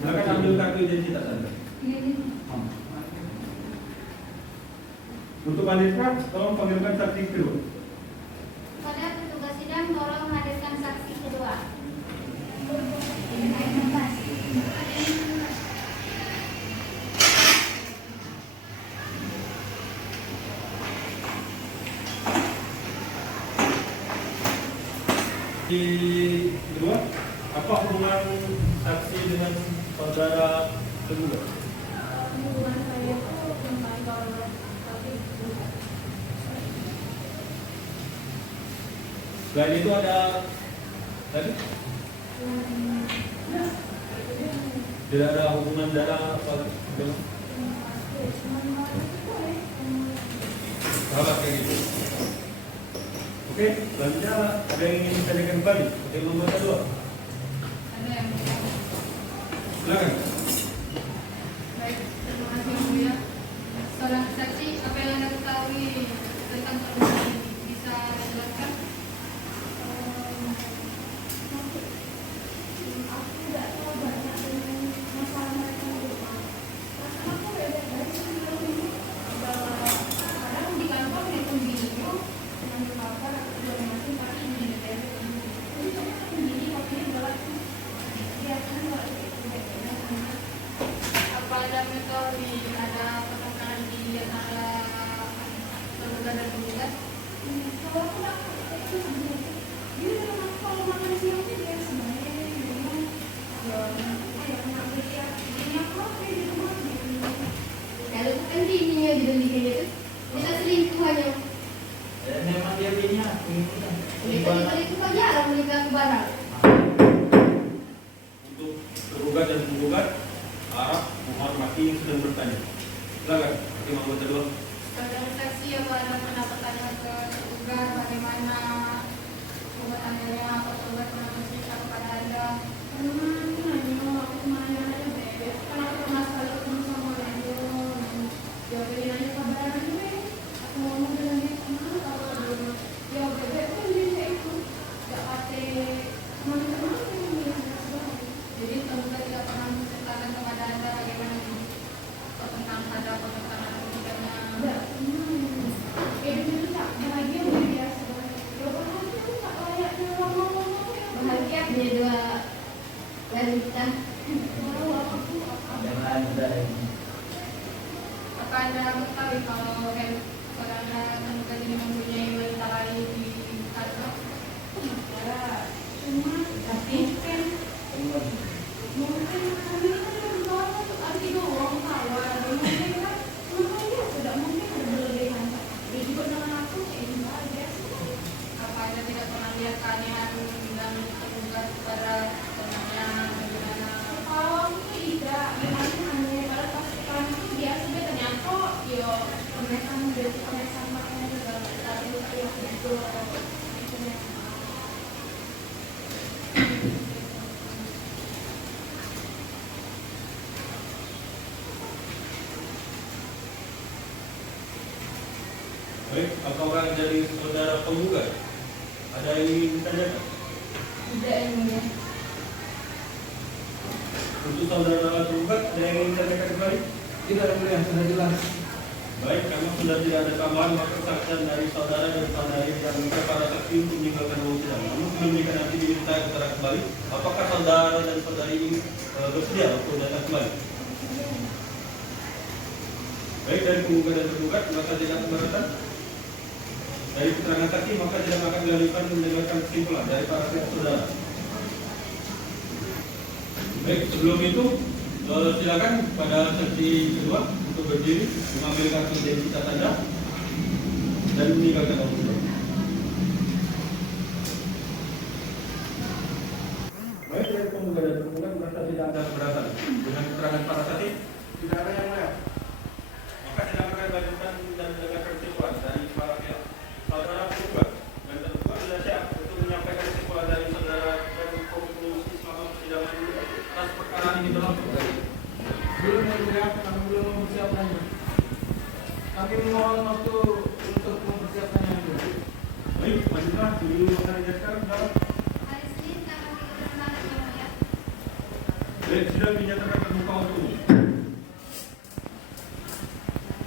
silakan ambil kartu identitas Anda. Untuk Anissa, tolong panggilkan saksi kedua. Pada petugas sidang tolong hadirkan saksi kedua. Di kedua, apa hubungan saksi dengan saudara tergugat? Hubungan saya itu tentang kalau tapi Selain itu ada tadi? Tidak ada hubungan darah apa dengan sahabat kayak gitu. Oke, selanjutnya ada yang ingin ditanyakan kembali? Oke, nomor kedua. Ada yang mulia. Silakan. Baik, terima kasih yang mulia. Seorang saksi, apa yang Anda ketahui tentang tergugat ini? Bisa jelaskan? aku tidak tahu banyak dengan masalah mereka di rumah. Masalah aku beda dari sebelum ini bahwa kadang di kantor maupun di video dengan developer atau juga masing pasti di DPR. Jadi saya kan begini waktunya galak. Biasanya kalau itu beda karena dia dua wanita. Jangan mudah ini. Apa Anda mengetahui kalau saudara tergugat ini mempunyai wanita lain di kantor? Cuma tapi kan mungkin kami kan berdoa untuk arti doang kawan. Mungkin kan makanya tidak mungkin ada berlebihan. Dia juga dengan aku kayak gitu aja. Apa Anda tidak pernah lihat keanehan dan tergugat pada temannya bagaimana? Kalau aku tidak, gimana aneh pada pas sekarang itu biasa betanya kok yo mereka menjadi sama yang juga tapi kayak gitu. Baik, apakah dari saudara penggugat ada yang ingin ditanyakan? Tidak yang mulia. Untuk saudara penggugat ada yang ingin ditanyakan kembali? Tidak yang mulia, sudah jelas. Baik, karena sudah tidak ada tambahan maka kesaksian dari saudara dan saudari dan para saksi untuk meninggalkan ruang sidang. Namun sebelum jika nanti diminta keterangan kembali, apakah saudara dan saudari ini bersedia untuk datang kembali? Baik, dari penggugat dan tergugat maka tidak keberatan. Dari keterangan saksi maka tidak akan dilanjutkan mendengarkan kesimpulan dari para pihak saudara. Baik, sebelum itu silakan pada saksi kedua untuk berdiri, mengambil kartu identitas Anda dan meninggalkan ruang sidang. Baik, dari penggugat dan tergugat merasa tidak ada keberatan dengan keterangan para saksi. Tidak ada yang mulia. Maka tidak akan dilanjutkan dan mendengarkan kesimpulan dari para pihak. Saudara penggugat dan tergugat sudah siap untuk menyampaikan kesimpulan dari saudara dan konklusi selama persidangan ini atas perkara ini berlangsung. Belum yang mulia, kami belum mempersiapkannya. Kami mohon waktu untuk mempersiapkannya. Baik, majulah dulu hari sekarang dalam. Hari Senin tanggal 3 Maret yang mulia. Baik, sidang dinyatakan terbuka untuk umum.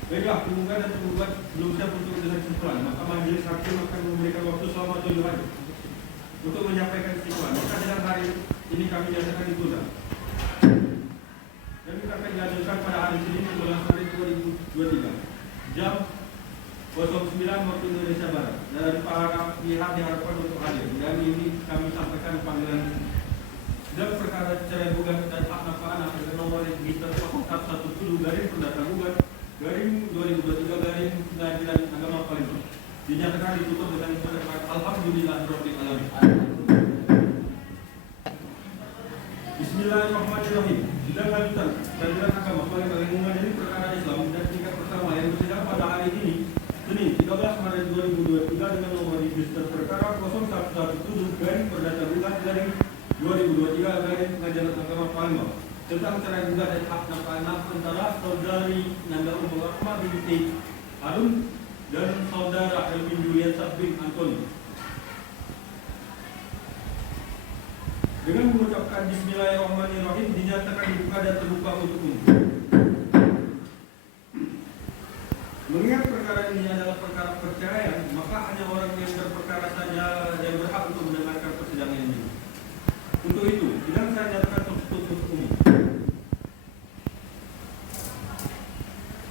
Baiklah, penggugat dan tergugat belum siap untuk mendengar kesimpulan. Maka majelis hakim akan memberikan waktu selama 7 hari untuk menyampaikan kesimpulan. Maka sidang hari ini kami nyatakan ditunda. Dan kita akan dilanjutkan pada hari Senin 11 Maret 2023 jam 09 waktu Indonesia Barat. Dan para pihak diharapkan untuk hadir. Dan ini kami sampaikan panggilan sidang perkara cerai gugat dan hak nafkah anak dengan nomor register 117 garing perdata gugat garing 2023 garing Pengadilan Agama Palembang dinyatakan ditutup dengan kalimat alhamdulillah rabbil alamin. Bismillahirrahmanirrahim. Sidang lanjutan Pengadilan Agama Palembang yang mengadili perkara Islam dan tingkat pertama yang bersidang pada hari ini Senin 13 Maret 2023 dengan nomor register perkara 0117 garing perdata gugat garing 2023 garing Pengadilan Agama Palembang tentang cerai gugat dan hak nafkah anak antara saudari Nanda Umar Rahma binti Harun dan saudara Elvin Julian Sabrin Antoni. Dengan mengucapkan Bismillahirrahmanirrahim dinyatakan dibuka dan terbuka untuk umum. Mengingat perkara ini adalah perkara perceraian, maka hanya orang yang berperkara saja yang berhak untuk mendengarkan persidangan ini. Untuk itu, sidang saya nyatakan tertutup untuk umum.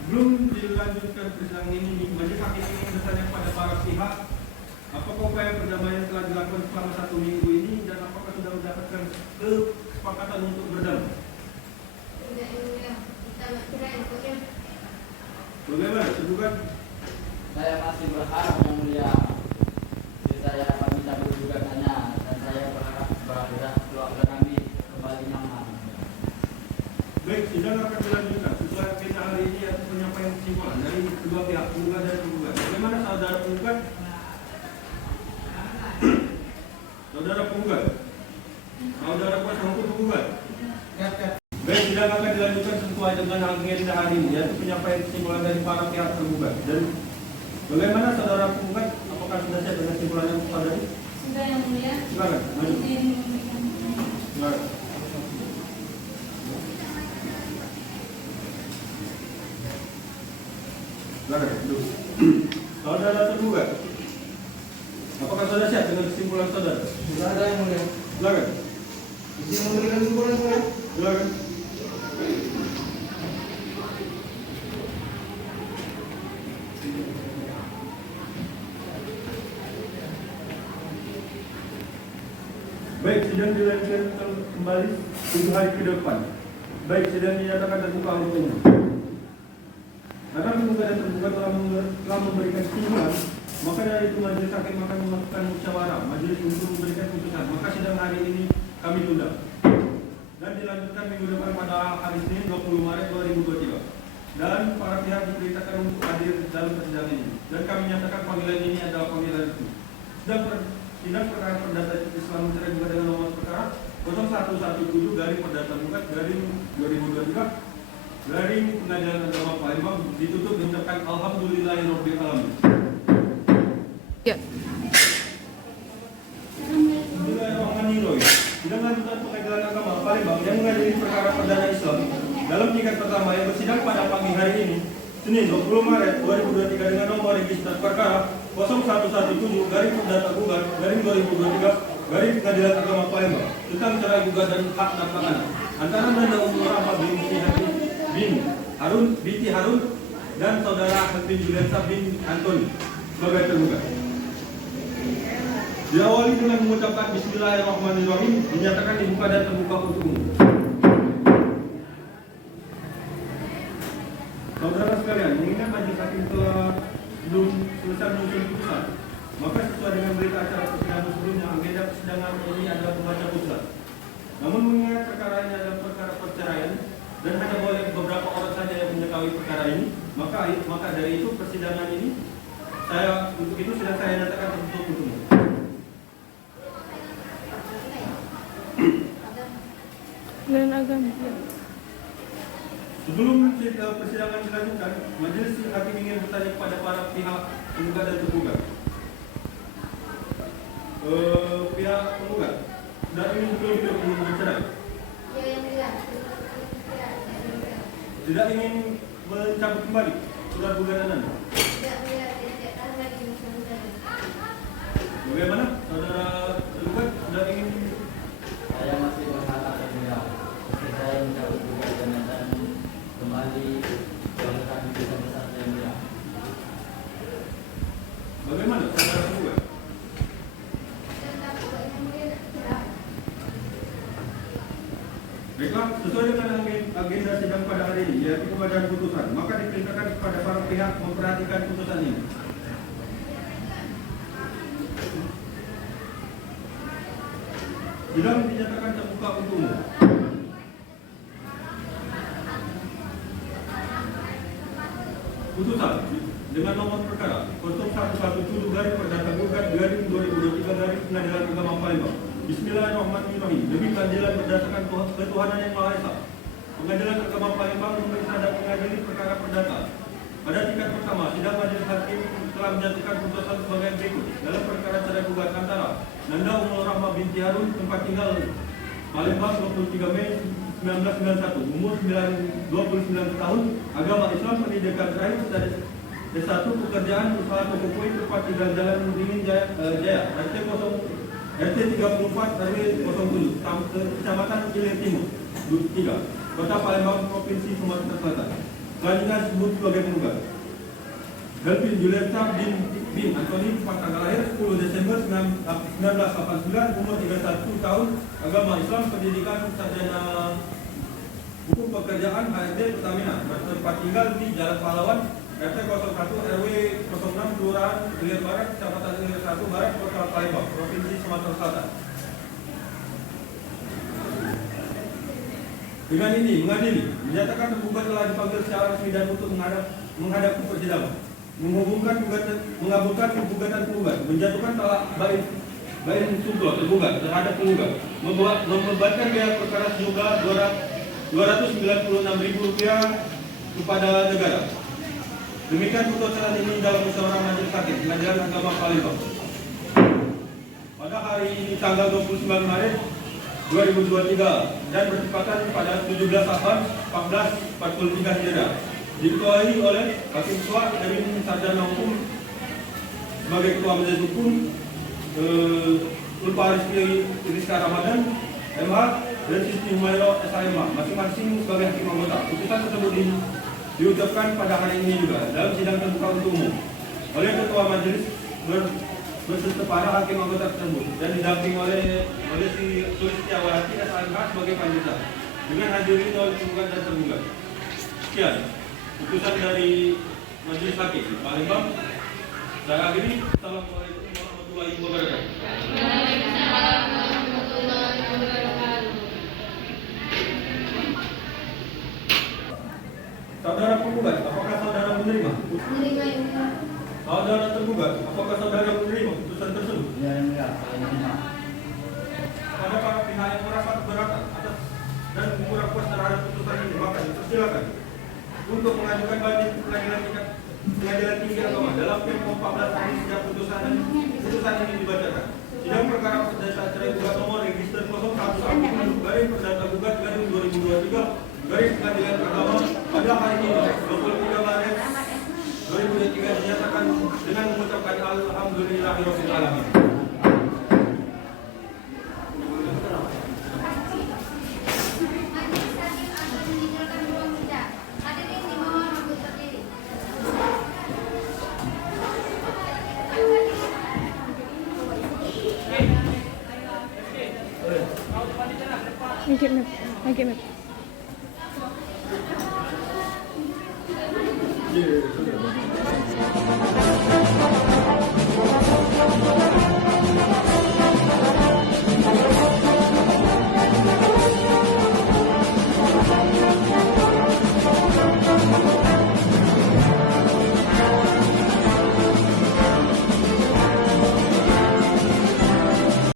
Belum dilanjutkan persidangan ini, majelis hakim ingin bertanya kepada para pihak, apakah upaya perdamaian telah dilakukan selama 1 minggu ini dan apakah sudah mendapatkan kesepakatan untuk berdamai? Tidak yang mulia. Kita tidak ikutnya. Bagaimana? Tergugat? Saya masih berharap yang mulia. Jadi saya akan bisa gugatannya dan saya berharap bahwa keluarga kami kembali nyaman. Baik, sidang akan dilanjutkan setelah kita hari ini atas penyampaian kesimpulan dari kedua pihak penggugat dan tergugat. Bagaimana saudara penggugat? Saudara penggugat? Saudara kuasa hukum penggugat? Baik, sidang akan dilanjutkan sesuai dengan agenda hari ini yaitu penyampaian kesimpulan dari para pihak tergugat. Dan bagaimana saudara penggugat? Apakah sudah siap dengan kesimpulan yang saudari? Sudah yang mulia. Silakan, maju. Izin memberikan pertanyaan. Silakan. Silakan, duduk. Saudara tergugat, apakah saudara siap dengan kesimpulan saudara? Sudah ada yang mulia. Silakan. Izin memberikan kesimpulan saya. Silakan. Baik, sidang dilanjutkan kembali 7 hari ke depan. Baik, sidang dinyatakan terbuka untuk umum. Karena penggugat dan tergugat telah memberikan kesimpulan, maka dari itu majelis hakim akan melakukan musyawarah majelis untuk memberikan putusan. Maka sidang hari ini kami tunda dan dilanjutkan minggu depan pada hari Senin 20 Maret 2023. Dan para pihak diperintahkan untuk hadir dalam persidangan ini. Dan kami nyatakan panggilan ini adalah panggilan resmi. Sidang perkara perdata Islam mencerai gugat dengan nomor perkara 0117 garing perdata gugat garing 2023 garing Pengadilan Agama Palembang ditutup mengucapkan alhamdulillahirabbil alamin. Bismillahirrahmanirrahim. Sidang lanjutan Pengadilan Agama Palembang yang mengadili perkara perdana Islam dalam tingkat pertama yang bersidang pada pagi hari ini Senin 20 Maret 2023 dengan nomor register perkara 0117 garing perdata gugat garing 2023 garing Pengadilan Agama Palembang tentang cerai gugat dan hak nafkah anak antara Nanda Umur Rahma binti Harun dan saudara Hasbin Juliansa bin Antoni sebagai tergugat. Diawali dengan mengucapkan Bismillahirrahmanirrahim, dinyatakan dibuka dan terbuka untuk umum. Saudara sekalian, mengingat majelis hakim telah belum selesai menyusun putusan, maka sesuai dengan berita acara persidangan sebelumnya, agenda persidangan ini adalah pembaca putusan. Namun mengingat perkara ini adalah perkara perceraian dan hanya boleh beberapa orang saja yang mengetahui perkara ini, maka dari itu persidangan ini untuk itu sudah saya nyatakan tertutup untuk umum. Dan agama. Sebelum persidangan dilanjutkan, majelis hakim ingin bertanya kepada para pihak penggugat dan tergugat. Pihak penggugat sudah ingin betul-betul bercerai, tidak ingin mencabut kembali surat gugatan Anda. Bagaimana saudara tergugat sudah ingin? Saya masih berharap ya, saya mencabut gugatan dan kembali melakukan putusan besar yang dia. Bagaimana saudara tergugat? Baiklah, sesuai dengan agenda sidang pada hari ini, yaitu pembacaan putusan, maka diperintahkan kepada para pihak memperhatikan putusan ini. Sidang dinyatakan terbuka untuk umum. Putusan dengan nomor perkara 0117 garing perdata gugat garing 2023 garing Pengadilan Agama Palembang. Bismillahirrahmanirrahim. Demi keadilan berdasarkan ketuhanan yang Maha Esa, Pengadilan Agama Palembang memeriksa dan mengadili perkara perdata. Pada tingkat pertama, sidang majelis hakim telah menjatuhkan putusan sebagai berikut dalam perkara cerai gugat antara Nanda Umur Rahma binti Harun, tempat tinggal Palembang 23 Mei 1991, umur 29 tahun, agama Islam, pendidikan terakhir S1, pekerjaan usaha toko kue, tempat tinggal Jalan Dingin Jaya, RT 34 RW 07, Kecamatan Ilir Timur 3, Kota Palembang, Provinsi Sumatera Selatan. Selanjutnya disebut sebagai penggugat. Delvin Juliansa bin Antoni, tanggal lahir 10 Desember 1989, umur 31 tahun, agama Islam, pendidikan sarjana hukum, pekerjaan HRD Pertamina, tempat tinggal di Jalan Pahlawan, RT 01 RW 06, Kelurahan Ilir Barat, Kecamatan Ilir 1 Barat, Kota Palembang, Provinsi Sumatera Selatan. Dengan ini mengadili, menyatakan tergugat telah dipanggil secara resmi dan untuk menghadap persidangan, mengabulkan gugatan penggugat, menjatuhkan talak bain sungguh tergugat terhadap penggugat, membebankan biaya perkara sejumlah Rp296.000 kepada negara. Demikian putusan ini dalam musyawarah majelis hakim Pengadilan Agama Palembang pada hari ini tanggal 29 Maret 2023 dan bertepatan pada 17 Safar 1443 Hijriah. Diketuai oleh Hakim Ketua Emin Sarjana Hukum sebagai Ketua Majelis Hukum Ulfa Rizka Ramadan, MH, dan Siti Humayro SHMH, masing-masing sebagai hakim anggota. Putusan tersebut diucapkan pada hari ini juga dalam sidang terbuka untuk umum oleh Ketua Majelis berserta para hakim anggota tersebut dan didampingi oleh si Sulistiawati SHMH sebagai panitia dengan hadirin oleh penggugat dan tergugat. Sekian putusan dari Majelis Hakim Palembang. Saya akhiri. Assalamualaikum warahmatullahi wabarakatuh. Saudara penggugat, apakah saudara menerima? Menerima yang mulia. Saudara tergugat, apakah saudara menerima putusan tersebut? Ya yang mulia, saya menerima. Adakah pihak yang merasa keberatan atas dan kurang puas terhadap putusan ini? Maka dipersilakan untuk mengajukan banding ke pengadilan tinggi agama dalam Tempo 14 hari sejak putusan ini dibacakan. Sidang perkara perdata cerai gugat nomor register 01 garing perdata gugat garing 2023 garing pengadilan agama pada hari ini 23 Maret 2023 dinyatakan dengan mengucapkan alhamdulillahirabbil alamin. Majelis Hakim akan meninggalkan ruang sidang. Hadirin dimohon untuk berdiri. Thank you. Yeah.